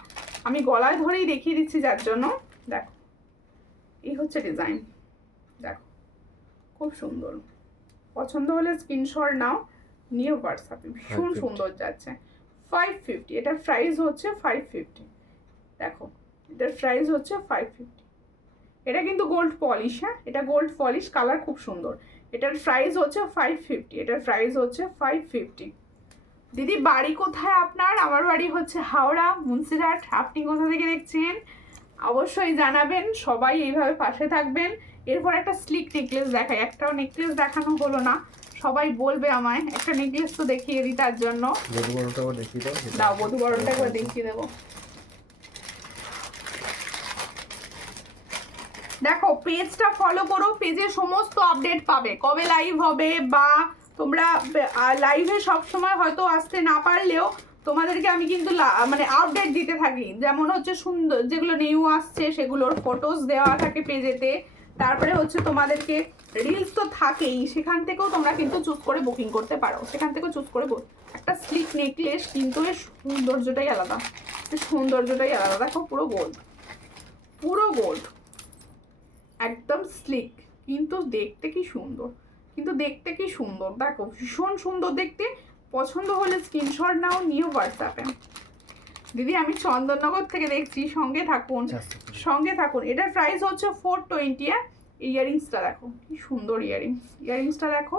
আমি গলায় ধরেই দেখিয়ে দিচ্ছি যার জন্য। দেখো এই হচ্ছে ডিজাইন, দেখো খুব সুন্দর, পছন্দ হলে স্ক্রিনশট নাও, নিয়ে হোয়াটসঅ্যাপে, ভীষণ সুন্দর যাচ্ছে। 550, এটার প্রাইস হচ্ছে 550। দেখো এটার প্রাইস হচ্ছে 550, এটা কিন্তু গোল্ড পলিশ, এটা গোল্ড পলিশ, কালার খুব সুন্দর। এটার প্রাইস হচ্ছে 550, এটার প্রাইস হচ্ছে 550। দিদি বাড়ি কোথায় আপনার? আমার বাড়ি হচ্ছে হাওড়া মুন্সিরহাট, আপনি কোথা থেকে দেখছেন অবশ্যই জানাবেন, সবাই এইভাবে পাশে থাকবেন। এরপর একটা স্লিক নেকলেস দেখাই, একটাও নেকলেস দেখানো হলো না, সবাই বলবে আমায় একটা নেকলেস তো দেখিয়ে দিই, তার জন্য দাও বধূবরণটা করে দেখিয়ে দেবো। দেখো পেজটা ফলো করো, পেজে সমস্ত আপডেট পাবে, কবে লাইভ হবে, বা তোমরা লাইভে সবসময় হয়তো আসতে না পারলেও তোমাদেরকে আমি কিন্তু মানে আপডেট দিতে থাকি, যেমন হচ্ছে সুন্দর যেগুলো নিউ আসছে সেগুলোর ফটোস দেওয়া থাকে পেজেতে, তারপরে হচ্ছে তোমাদেরকে রিলস তো থাকেই, সেখান থেকেও তোমরা কিন্তু চুজ করে বুকিং করতে পারো, সেখান থেকেও চুজ করে একটা স্লিক নেকলেস, কিন্তু এর সৌন্দর্যটাই আলাদা, দেখো পুরো গোল্ড, পুরো গোল্ড, একদম স্লিক, কিন্তু দেখতে কি সুন্দর, দেখো ভীষণ সুন্দর দেখতে। পছন্দ হলে স্ক্রিনশট নাও, নিয়ে হোয়াটসঅ্যাপে। দিদি আমি চন্দননগর থেকে দেখছি, সঙ্গে থাকুন সঙ্গে থাকুন। এটার প্রাইস হচ্ছে 420। ইয়ারিংসটা দেখো কি সুন্দর ইয়ারিংসটা দেখো,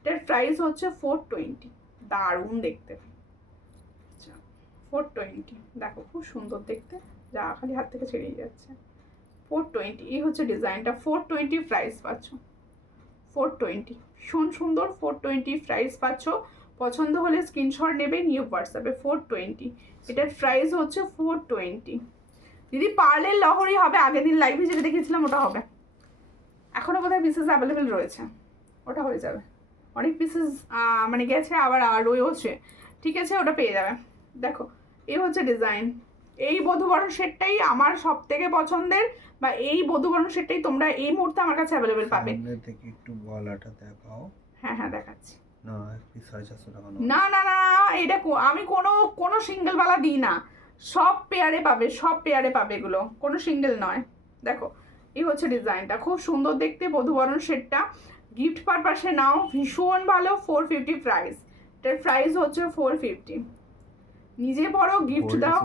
এটার প্রাইস হচ্ছে 420। দারুণ দেখতে, 420 দেখো খুব সুন্দর দেখতে, যা খালি হাত থেকে ছেড়ে যাচ্ছে। 420 এই হচ্ছে ডিজাইনটা, 420 প্রাইস পাচ্ছ, 420 ভীষণ সুন্দর। 420 প্রাইস পাচ্ছ। পছন্দ হলে স্ক্রিনশট নেবে, নিউ হোয়াটসঅ্যাপে 420। এটার প্রাইস হচ্ছে 420। দিদি পার্লের লহরি হবে, আগের দিন লাইভে যেটা দেখেছিলাম ওটা হবে, এখনো বোধহয় পিসেস অ্যাভেলেবেল রয়েছে, ওটা হয়ে যাবে। অনেক পিসেস মানে গেছে, আবার রয়েছে, ঠিক আছে, ওটা পেয়ে যাবে। দেখো এই হচ্ছে ডিজাইন, এই বধূবরণ সেটটাই আমার সব থেকে পছন্দের, বা এই বধূবরণ সেটটাই তোমরা এই মুহূর্তে আমার কাছে অ্যাভেলেবেল পাবে। একটু গলাটা দেখাও। হ্যাঁ দেখাচ্ছি। না একটু 450 টাকা না না না, এটা আমি কোনো সিঙ্গেল বালা দিই না, সব পেয়ারে পাবে, সব পেয়ারে পাবে, এগুলো কোনো সিঙ্গেল নয়। দেখো এই হচ্ছে ডিজাইনটা, খুব সুন্দর দেখতে বধূবরণ সেটটা, গিফট পারপাসে নাও, ভীষণ ভালো। 450 প্রাইস, এটার প্রাইস হচ্ছে 450। নিজে বড় গিফট দাও,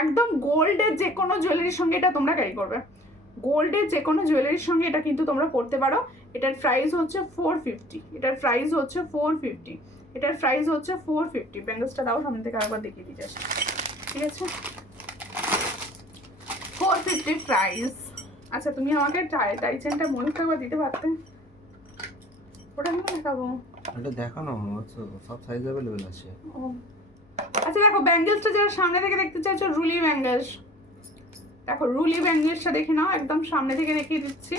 একদম গোল্ডের যে কোনো জুয়েলারির সঙ্গে এটা তোমরা ক্যারি করবে, গোল্ডের যে কোনো জুয়েলারির সঙ্গে এটা কিন্তু তোমরা পড়তে পারো। এটার প্রাইস হচ্ছে 450, এটার প্রাইস হচ্ছে 450, এটার প্রাইস হচ্ছে 450। ব্যাঙ্গলসটা দাও সামনে থেকে আরেকবার দেখিয়ে দিতে, ঠিক আছে, 450 প্রাইস। আচ্ছা তুমি আমাকে টাই চেনটা মনে একবার দিতে পারতে, ওটা আমি দেখাবো, এটা দেখানো হচ্ছে, সব সাইজ अवेलेबल আছে। ও আচ্ছা দেখো ব্যাঙ্গলসটা যারা সামনে থেকে দেখতে চাইছো, রুলি ব্যাঙ্গলস, দেখো রুলি ব্যাঙ্গলসটা দেখে নাও, একদম সামনে থেকে দেখিয়ে দিচ্ছি।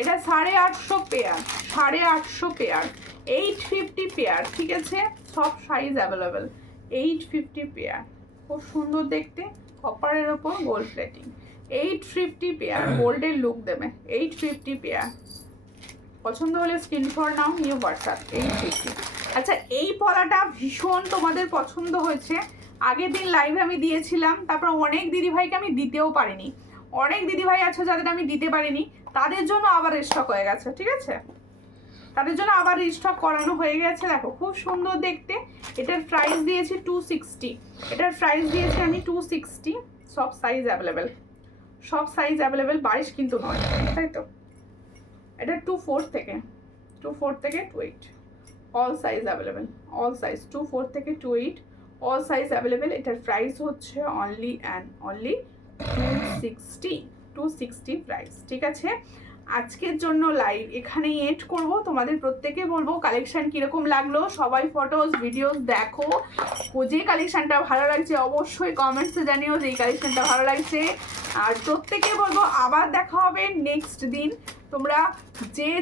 এটা 850 পেয়ার, 850 পেয়ার, 850 পেয়ার, ঠিক আছে, সব সাইজ অ্যাভেলেবেল, 850 পেয়ার, খুব সুন্দর দেখতে, কপারের ওপর গোল্ড প্লেটিং, 850 পেয়ার, গোল্ডের লুক দেবে, 850 পেয়ার। পছন্দ হলে স্ক্রিনশট নাও, নিউ হোয়াটসঅ্যাপ 850। আচ্ছা এই পলাটা ভীষণ তোমাদের পছন্দ হয়েছে, আগের দিন লাইভে আমি দিয়েছিলাম, তারপর অনেক দিদিভাইকে আমি দিতেও পারিনি, অনেক দিদিভাই আছে যাদের আমি দিতে পারিনি, তাদের জন্য আবার রিস্টক হয়ে গেছে, ঠিক আছে, তাদের জন্য আবার রিস্টক করানো হয়ে গেছে। দেখো খুব সুন্দর দেখতে, এটার প্রাইস দিয়েছি 260, এটার প্রাইস দিয়েছি আমি 260। সব সাইজ অ্যাভেলেবেল, সব সাইজ অ্যাভেলেবেল, 22 কিন্তু নয়, তাই তো, এটা 24 থেকে 28, all size available, all size 24 থেকে 28, অল সাইজ অ্যাভেলেবেল। এটার প্রাইস হচ্ছে অনলি অ্যান্ড অনলি 260 প্রাইস, ঠিক আছে। আজকের জন্য লাইভ এখানেই এন্ড করব, তোমাদের প্রত্যেকে বলবো কালেকশন কীরকম লাগলো, সবাই ফটোস ভিডিওস দেখো, যে কালেকশনটা ভালো লাগছে অবশ্যই কমেন্টসে জানিও যে এই কালেকশনটা ভালো লাগছে, আর প্রত্যেকে বলবো আবার দেখা হবে নেক্সট দিন। তোমরা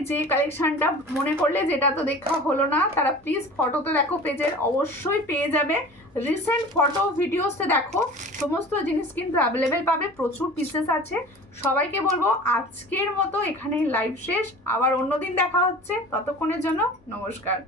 যে কালেকশনটা মনে করলে যেটা তো দেখা হলো না, তারা প্লিজ ফটোতে দেখো, পেজের অবশ্যই পেয়ে যাবে, রিসেন্ট ফটো ভিডিওসে দেখো, সমস্ত জিনিস কিন্তু অ্যাভেলেবেল পাবে, প্রচুর পিসেস আছে। সবাইকে বলবো আজকের মতো এখানেই লাইভ শেষ, আবার অন্যদিন দেখা হচ্ছে, ততক্ষণের জন্য নমস্কার।